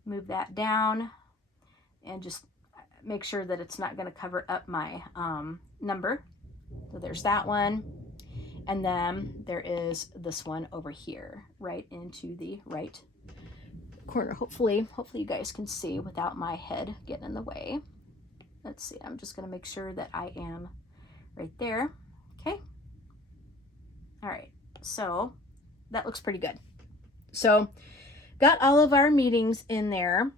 move that down, and just make sure that it's not going to cover up my number. So there's that one. And then there is this one over here, right into the right corner. Hopefully you guys can see without my head getting in the way. Let's see, I'm just going to make sure that I am right there. Okay. All right, so that looks pretty good. So got all of our meetings in there.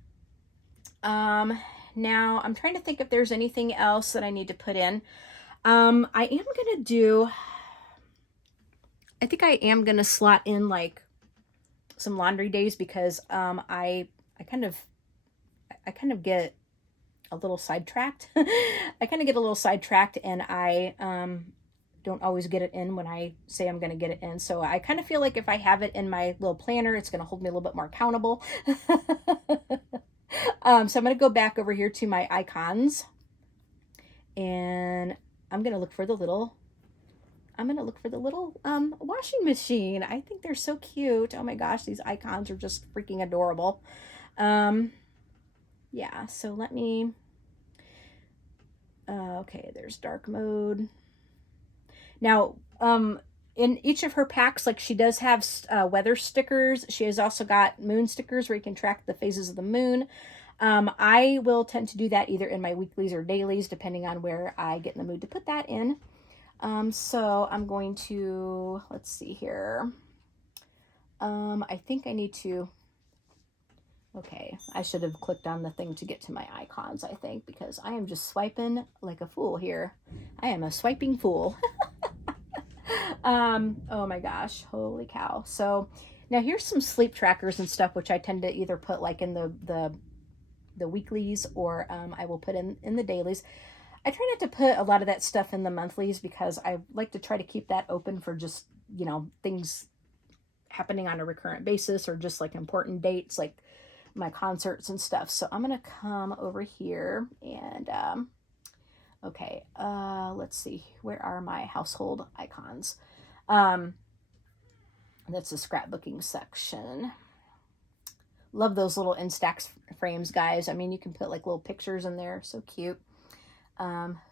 Now I'm trying to think if there's anything else that I need to put in. I think I am going to slot in like some laundry days, because I kind of get a little sidetracked. I kind of get a little sidetracked, and I don't always get it in when I say I'm going to get it in. So I kind of feel like if I have it in my little planner, it's going to hold me a little bit more accountable. So I'm going to go back over here to my icons, and I'm going to look for the little washing machine. I think they're so cute. Oh my gosh, these icons are just freaking adorable. Yeah, so let me, okay, there's dark mode. Now, in each of her packs, like, she does have weather stickers. She has also got moon stickers where you can track the phases of the moon. I will tend to do that either in my weeklies or dailies, depending on where I get in the mood to put that in. So I'm going to, let's see here. I think I need to, okay, I should have clicked on the thing to get to my icons, I think, because I am just swiping like a fool here. I am a swiping fool. Oh my gosh, holy cow. So now here's some sleep trackers and stuff, which I tend to either put like in the weeklies, or I will put in the dailies. I try not to put a lot of that stuff in the monthlies, because I like to try to keep that open for just, you know, things happening on a recurrent basis, or just like important dates, like my concerts and stuff. So I'm going to come over here and, okay, let's see, where are my household icons? That's the scrapbooking section. Love those little Instax frames, guys. I mean, you can put like little pictures in there. So cute.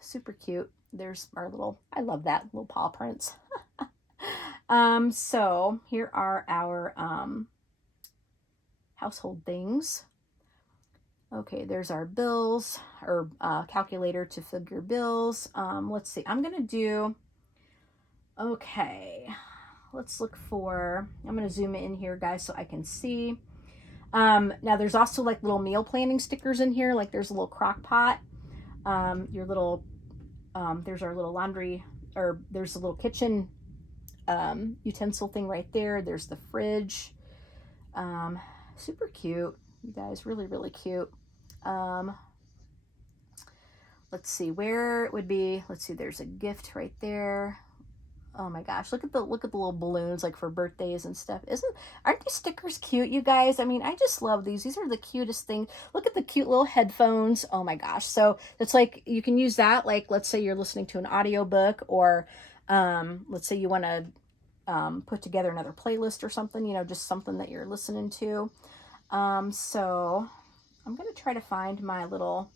Super cute. There's our little, I love that, little paw prints. So here are our household things. Okay, there's our bills, or calculator to figure bills. Let's see, I'm gonna do, okay, let's look for, I'm gonna zoom in here, guys, so I can see. Now there's also like little meal planning stickers in here, like there's a little crock pot, your little, there's our little laundry, or there's a little kitchen utensil thing right there. There's the fridge. Super cute, you guys, really, really cute. Let's see where it would be. Let's see, there's a gift right there. Oh my gosh, look at the little balloons, like for birthdays and stuff. Aren't these stickers cute, you guys? I mean, I just love these. These are the cutest things. Look at the cute little headphones. Oh my gosh. So it's like, you can use that, like, let's say you're listening to an audiobook, or let's say you want to put together another playlist or something, you know, just something that you're listening to. So I'm going to try to find my little,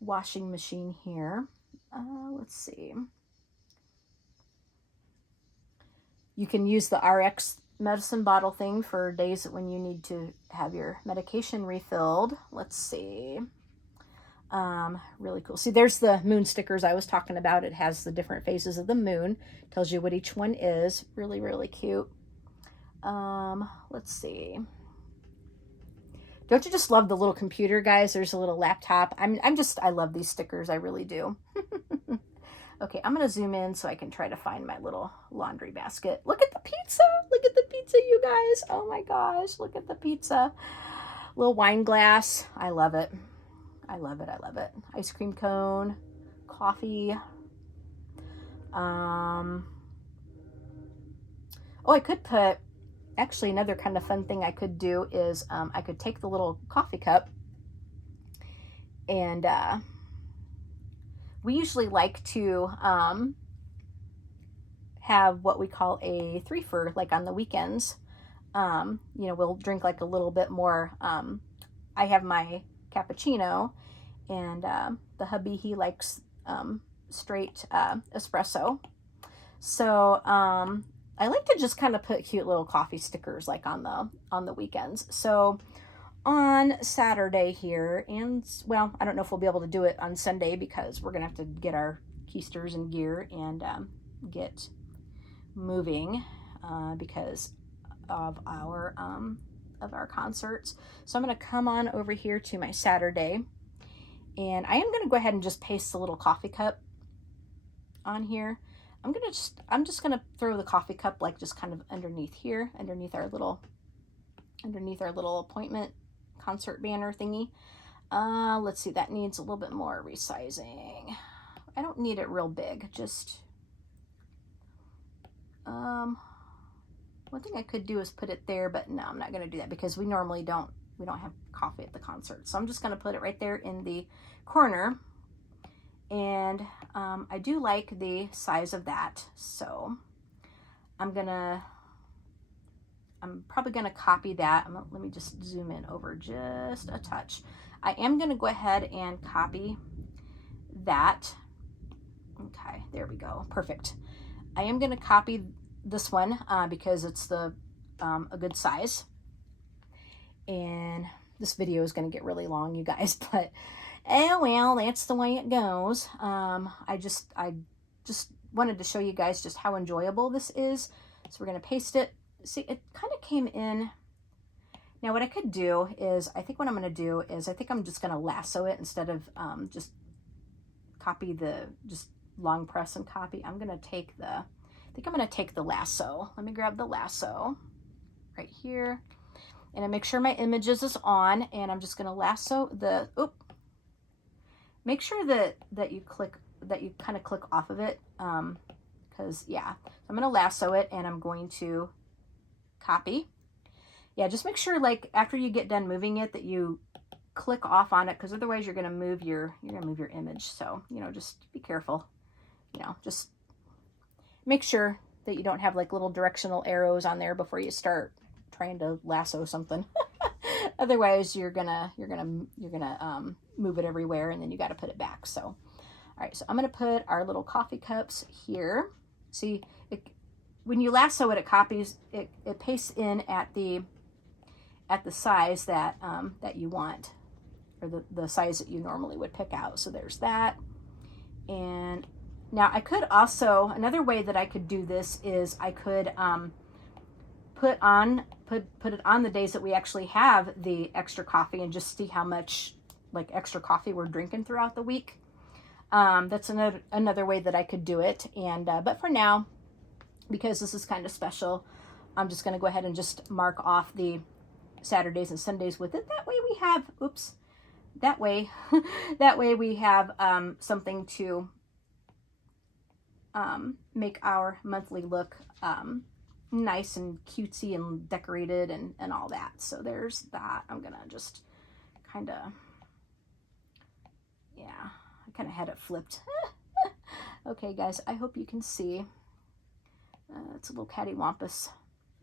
washing machine here. Let's see. You can use the RX medicine bottle thing for days when you need to have your medication refilled. Let's see. Really cool. See, there's the moon stickers I was talking about. It has the different phases of the moon. Tells you what each one is. Really, really cute. Let's see. Don't you just love the little computer, guys? There's a little laptop. I love these stickers. I really do. Okay, I'm going to zoom in so I can try to find my little laundry basket. Look at the pizza. Look at the pizza, you guys. Oh my gosh, look at the pizza. Little wine glass. I love it. I love it. I love it. Ice cream cone, coffee. Oh, I could put, actually another kind of fun thing I could do is I could take the little coffee cup and we usually like to have what we call a threefer, like on the weekends. You know, we'll drink like a little bit more. I have my cappuccino, and the hubby, he likes straight espresso. So I like to just kind of put cute little coffee stickers like on the weekends. So on Saturday here, and well, I don't know if we'll be able to do it on Sunday because we're gonna have to get our keisters and gear and get moving because of our concerts. So I'm gonna come on over here to my Saturday, and I am gonna go ahead and just paste the little coffee cup on here. I'm just gonna throw the coffee cup like just kind of underneath here, underneath our little appointment concert banner thingy. Let's see, that needs a little bit more resizing. I don't need it real big, just one thing I could do is put it there, but no, I'm not going to do that because we normally don't have coffee at the concert. So I'm just going to put it right there in the corner. And I do like the size of that. So I'm probably going to copy that. Let me just zoom in over just a touch. I am going to go ahead and copy that. Okay, there we go. Perfect. I am going to copy this one because it's a good size. And this video is going to get really long, you guys, but oh well, that's the way it goes. I just wanted to show you guys just how enjoyable this is. So we're going to paste it. See, it kind of came in. Now what I could do is, I think what I'm going to do is, I think I'm just going to lasso it instead of just copy just long press and copy. I'm going to take the lasso. Let me grab the lasso right here. And I make sure my images is on, and I'm just going to lasso make sure that you kind of click off of it. Because yeah, I'm going to lasso it, and I'm going to copy. Yeah, just make sure like after you get done moving it that you click off on it, because otherwise you're going to move your image. So, you know, just be careful. You know, just make sure that you don't have like little directional arrows on there before you start trying to lasso something. Otherwise you're gonna move it everywhere, and then you got to put it back. So all right, so I'm gonna put our little coffee cups here. See, when you lasso it, it copies it pastes in at the size that you want, or the size that you normally would pick out. So there's that. And now I could also, another way that I could do this is I could put it on the days that we actually have the extra coffee, and just see how much like extra coffee we're drinking throughout the week. That's another way that I could do it. And but for now, because this is kind of special, I'm just going to go ahead and just mark off the Saturdays and Sundays with it. That way we have, that way we have something to make our monthly look nice and cutesy and decorated and all that. So there's that. I'm gonna just kind of, yeah, I kind of had it flipped. Okay guys, I hope you can see. It's a little cattywampus.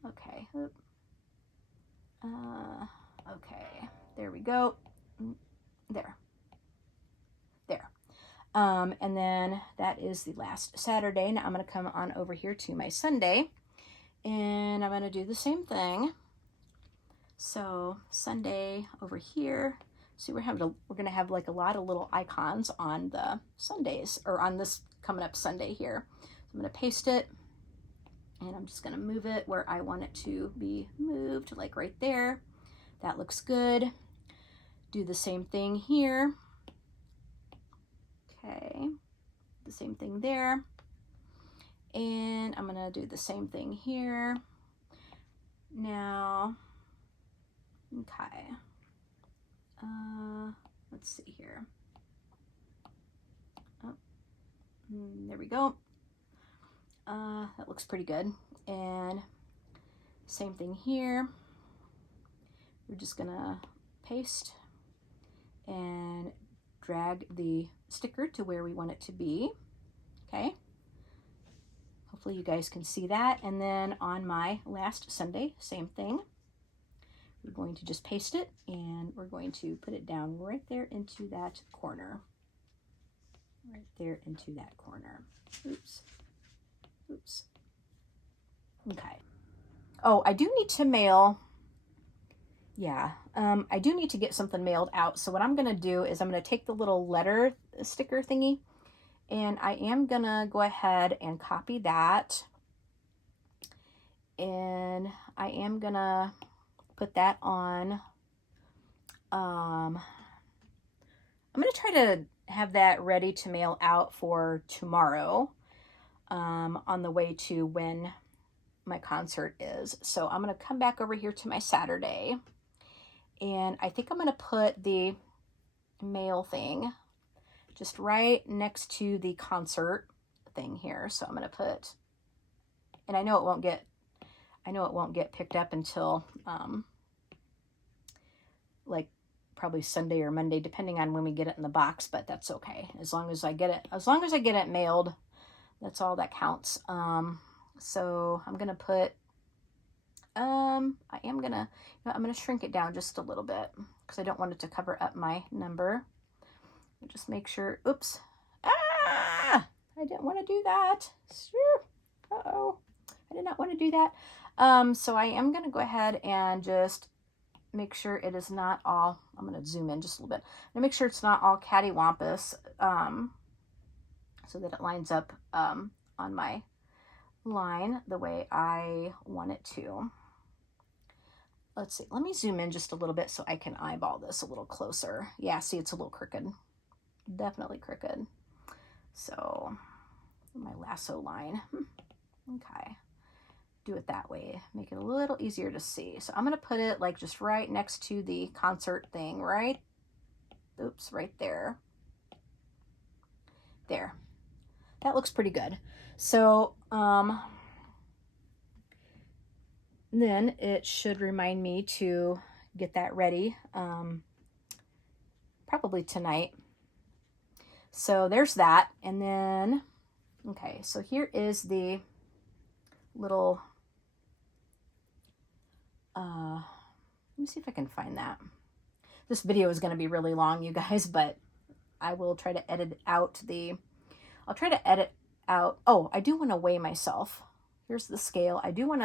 Okay. Okay, there we go. There. And then that is the last Saturday. Now I'm going to come on over here to my Sunday, and I'm going to do the same thing. So Sunday over here. See, we're going to have like a lot of little icons on the Sundays, or on this coming up Sunday here. So I'm going to paste it, and I'm just going to move it where I want it to be moved, like right there. That looks good. Do the same thing here. Okay, the same thing there. And I'm going to do the same thing here. Now, okay. Let's see here. Oh, there we go. That looks pretty good. And same thing here. We're just gonna paste and drag the sticker to where we want it to be. Okay. Hopefully you guys can see that. And then on my last Sunday, same thing. We're going to just paste it, and we're going to put it down right there into that corner. Right there into that corner. Oops. Oops. Okay. Oh, I do need to mail. Yeah, I do need to get something mailed out. So what I'm going to do is I'm going to take the little letter sticker thingy, and I am going to go ahead and copy that. And I am going to put that on. I'm going to try to have that ready to mail out for tomorrow, on the way to when my concert is. So I'm going to come back over here to my Saturday, and I think I'm going to put the mail thing just right next to the concert thing here. So I'm going to put, and I know it won't get picked up until like probably Sunday or Monday, depending on when we get it in the box, but that's okay. As long as I get it mailed, that's all that counts. So I'm gonna put, I'm gonna shrink it down just a little bit because I don't want it to cover up my number. Just make sure, oops, I didn't want to do that. Uh-oh, I did not want to do that. So I am gonna go ahead and just make sure it is not all, I'm going to zoom in just a little bit, and make sure it's not all cattywampus, so that it lines up on my line the way I want it to. Let's see, let me zoom in just a little bit so I can eyeball this a little closer. Yeah, see, it's a little crooked, definitely crooked. So my lasso line, okay. Do it that way, make it a little easier to see. So I'm going to put it like just right next to the concert thing, right? Oops, right there. There. That looks pretty good. So then it should remind me to get that ready, probably tonight. So there's that. And then, okay, so here is the little, let me see if I can find that. This video is going to be really long, you guys, but I will try to edit out I'll try to edit out, oh, I do want to weigh myself. Here's the scale. I do want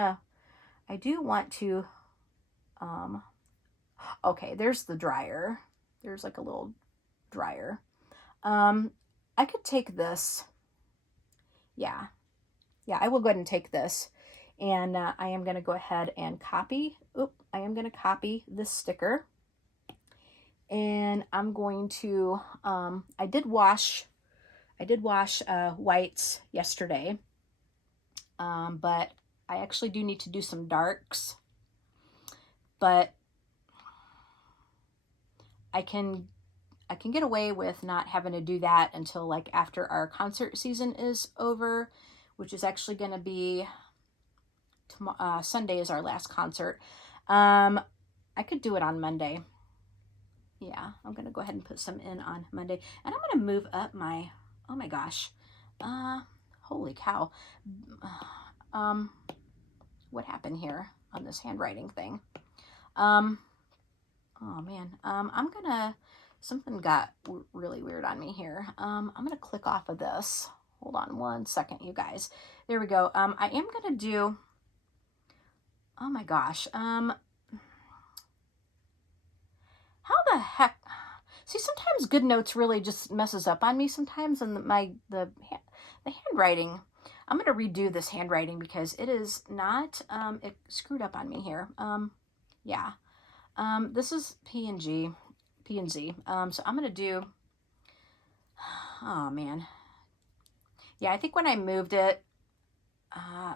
to, okay, there's the dryer. There's like a little dryer. I could take this. Yeah, I will go ahead and take this. And I am going to go ahead and copy. I am going to copy this sticker. And I'm going to, I did wash whites yesterday. But I actually do need to do some darks. But I can get away with not having to do that until like after our concert season is over, which is actually going to be Sunday is our last concert. I could do it on Monday. Yeah, I'm going to go ahead and put some in on Monday. And I'm going to move up my, oh my gosh. Holy cow. What happened here on this handwriting thing? Oh man. Something got really weird on me here. I'm going to click off of this. Hold on one second, you guys. There we go. I am going to do, oh my gosh. How the heck, See, sometimes GoodNotes really just messes up on me sometimes, and the handwriting. I'm gonna redo this handwriting because it is not it screwed up on me here. Yeah. This is P and Z. So I'm gonna do. Oh man. Yeah, I think when I moved it,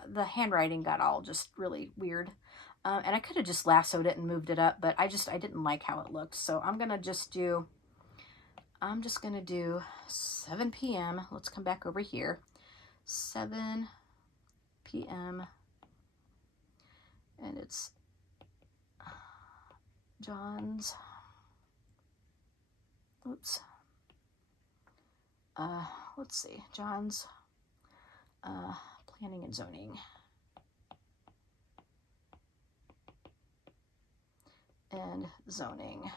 the handwriting got all just really weird. And I could have just lassoed it and moved it up, but I didn't like how it looked. So I'm just gonna do 7 p.m. Let's come back over here. 7 p.m. And it's John's, oops. Let's see, John's planning and zoning. And zoning.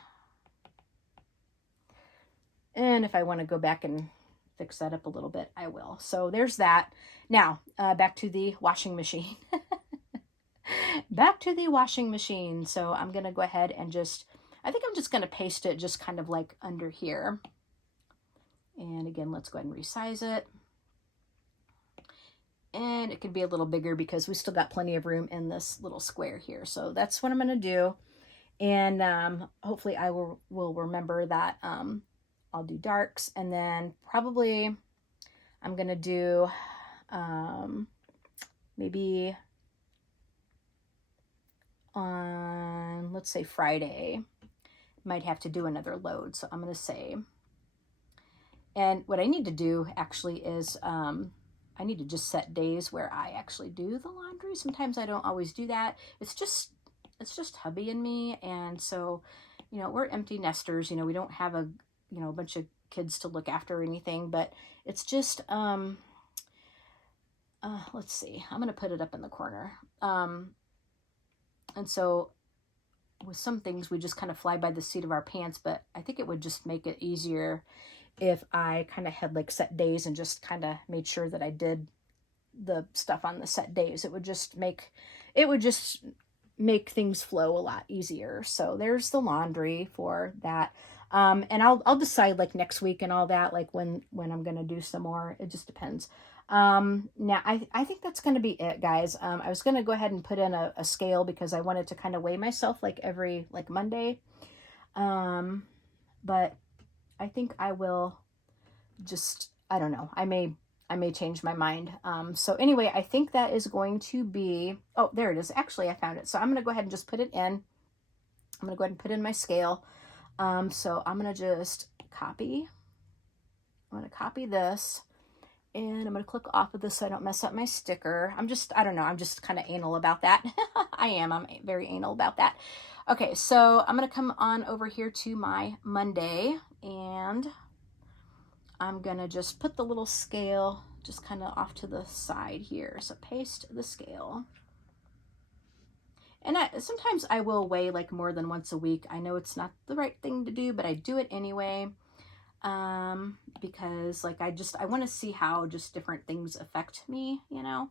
And if I want to go back and fix that up a little bit, I will. So there's that. Now, back to the washing machine. Back to the washing machine. So I'm going to go ahead and I think I'm just going to paste it just kind of like under here. And again, let's go ahead and resize it. And it could be a little bigger because we still got plenty of room in this little square here. So that's what I'm going to do. And hopefully I will remember that I'll do darks. And then probably I'm going to do maybe on, let's say Friday, might have to do another load. So I'm going to say, and what I need to do actually is I need to just set days where I actually do the laundry. Sometimes I don't always do that. It's just hubby and me. And so, you know, we're empty nesters, you know, we don't have a bunch of kids to look after or anything, but it's just, let's see, I'm going to put it up in the corner. And so with some things, we just kind of fly by the seat of our pants, but I think it would just make it easier if I kind of had like set days and just kind of made sure that I did the stuff on the set days. It would just make things flow a lot easier. So there's the laundry for that. And I'll decide like next week and all that, like when I'm going to do some more. It just depends. Now I think that's going to be it, guys. I was going to go ahead and put in a scale because I wanted to kind of weigh myself like every Monday. But I think I will just, I don't know. I may change my mind. So anyway, I think that is going to be, oh, there it is. Actually, I found it. So I'm going to go ahead and just put it in. I'm going to go ahead and put in my scale. So I'm going to just copy. I'm going to copy this and I'm going to click off of this so I don't mess up my sticker. I don't know. I'm just kind of anal about that. I'm very anal about that. Okay. So I'm going to come on over here to my Monday and I'm going to just put the little scale just kind of off to the side here. So paste the scale. And sometimes I will weigh like more than once a week. I know it's not the right thing to do, but I do it anyway. Because like I want to see how just different things affect me, you know.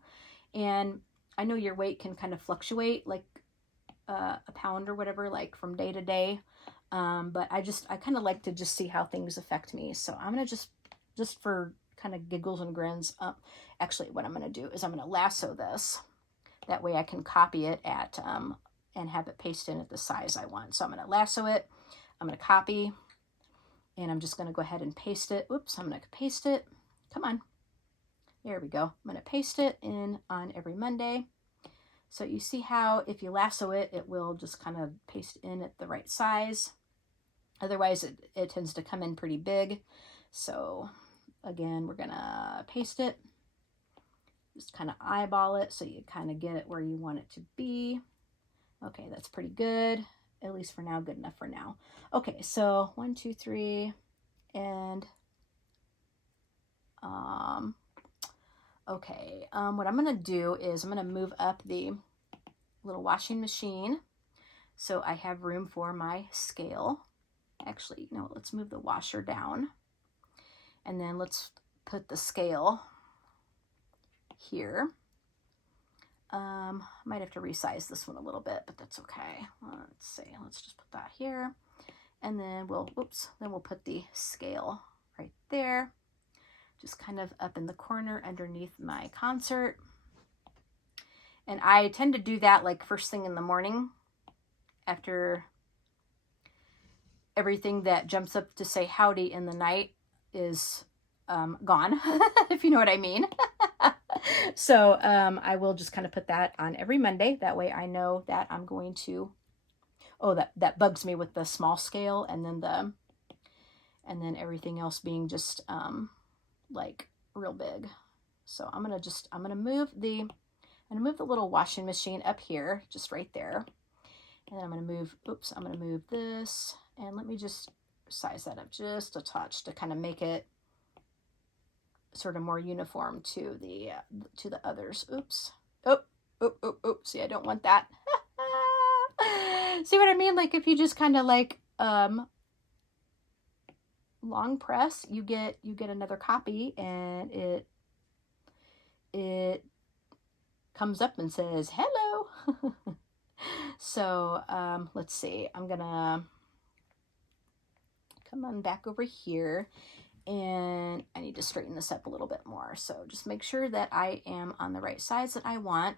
And I know your weight can kind of fluctuate like a pound or whatever, like from day to day. But I kind of like to just see how things affect me. So I'm going to just for kind of giggles and grins, actually what I'm going to do is I'm going to lasso this. That way I can copy it at, and have it paste in at the size I want. So I'm going to lasso it. I'm going to copy and I'm just going to go ahead and paste it. Oops, I'm going to paste it. Come on. There we go. I'm going to paste it in on every Monday. So you see how if you lasso it, it will just kind of paste in at the right size. Otherwise, it tends to come in pretty big. So again, we're going to paste it. Just kind of eyeball it so you kind of get it where you want it to be. Okay, that's pretty good. At least for now, good enough for now. Okay, so 1, 2, 3, and okay. What I'm gonna do is I'm gonna move up the little washing machine so I have room for my scale. Actually, no, let's move the washer down, and then let's put the scale here. Might have to resize this one a little bit, but that's okay. Let's see. Let's just put that here. And then we'll put the scale right there, just kind of up in the corner underneath my concert. And I tend to do that like first thing in the morning after everything that jumps up to say howdy in the night is gone, if you know what I mean. So I will just kind of put that on every Monday. That way I know that I'm going to, oh, that bugs me with the small scale and then everything else being just like real big. So I'm gonna move the little washing machine up here, just right there. And then I'm gonna move this, and let me just size that up just a touch to kind of make it sort of more uniform to the others. Oops. Oh, see, I don't want that. See what I mean? Like if you just kind of like long press, you get another copy, and it comes up and says hello. So let's see, I'm gonna come on back over here, and I need to straighten this up a little bit more. So just make sure that I am on the right size that I want.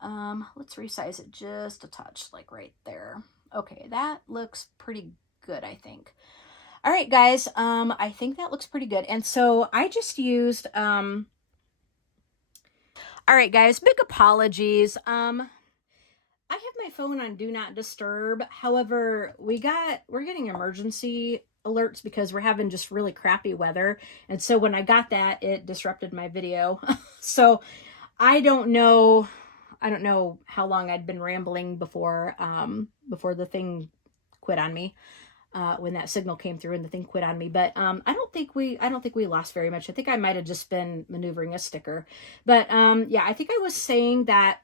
Let's resize it just a touch, like right there. Okay, that looks pretty good, I think. All right, guys, I think that looks pretty good. And so I just used, all right, guys, big apologies. I have my phone on Do Not Disturb. However, we're getting emergency alerts because we're having just really crappy weather. And so when I got that, it disrupted my video. So I don't know how long I'd been rambling before the thing quit on me. When that signal came through and the thing quit on me. But I don't think we lost very much. I think I might have just been maneuvering a sticker. But yeah, I think I was saying that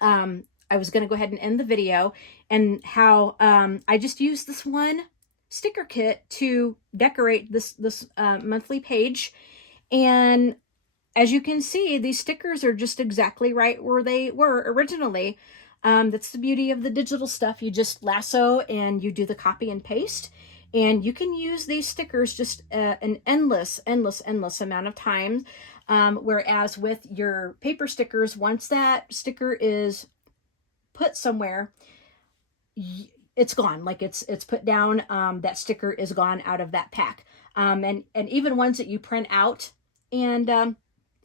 I was going to go ahead and end the video, and how I just used this one sticker kit to decorate this monthly page. And as you can see, these stickers are just exactly right where they were originally. That's the beauty of the digital stuff. You just lasso and you do the copy and paste, and you can use these stickers just an endless amount of times. Whereas with your paper stickers, once that sticker is put somewhere, it's gone. Like it's put down. That sticker is gone out of that pack. And even ones that you print out and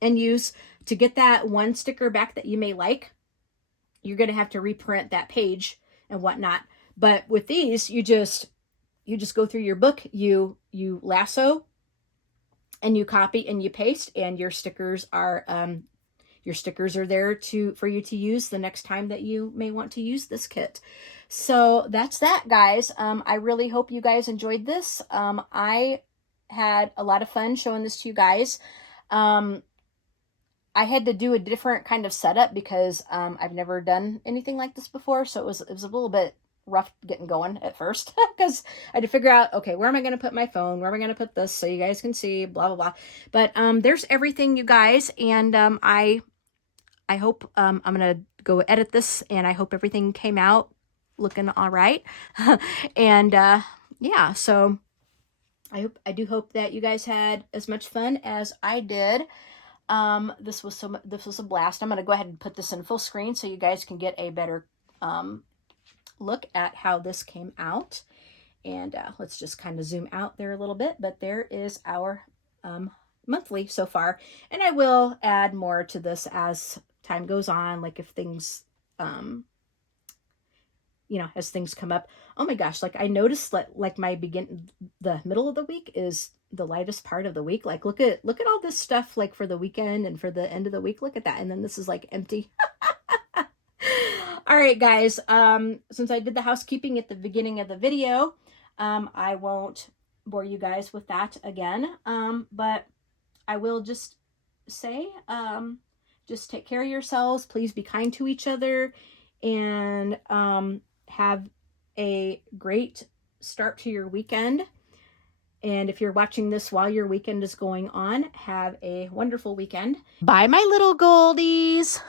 use to get that one sticker back that you may like, you're going to have to reprint that page and whatnot. But with these, you just go through your book, you lasso, and you copy and you paste, and your stickers are there for you to use the next time that you may want to use this kit. So that's that, guys. I really hope you guys enjoyed this. I had a lot of fun showing this to you guys. I had to do a different kind of setup because I've never done anything like this before. So it was a little bit rough getting going at first because I had to figure out, okay, where am I going to put my phone? Where am I going to put this so you guys can see, blah, blah, blah. But there's everything, you guys. And I hope I'm going to go edit this, and I hope everything came out looking all right. And yeah, so I do hope that you guys had as much fun as I did. This was a blast. I'm going to go ahead and put this in full screen so you guys can get a better look at how this came out. And let's just kind of zoom out there a little bit, but there is our monthly so far. And I will add more to this as time goes on, like if things as things come up. Oh my gosh, like I noticed that like the middle of the week is the lightest part of the week. Like look at all this stuff like for the weekend and for the end of the week. Look at that. And then this is like empty. All right, guys. Since I did the housekeeping at the beginning of the video, I won't bore you guys with that again. But I will just say, just take care of yourselves. Please be kind to each other, and have a great start to your weekend. And if you're watching this while your weekend is going on, have a wonderful weekend. Bye, my little goldies.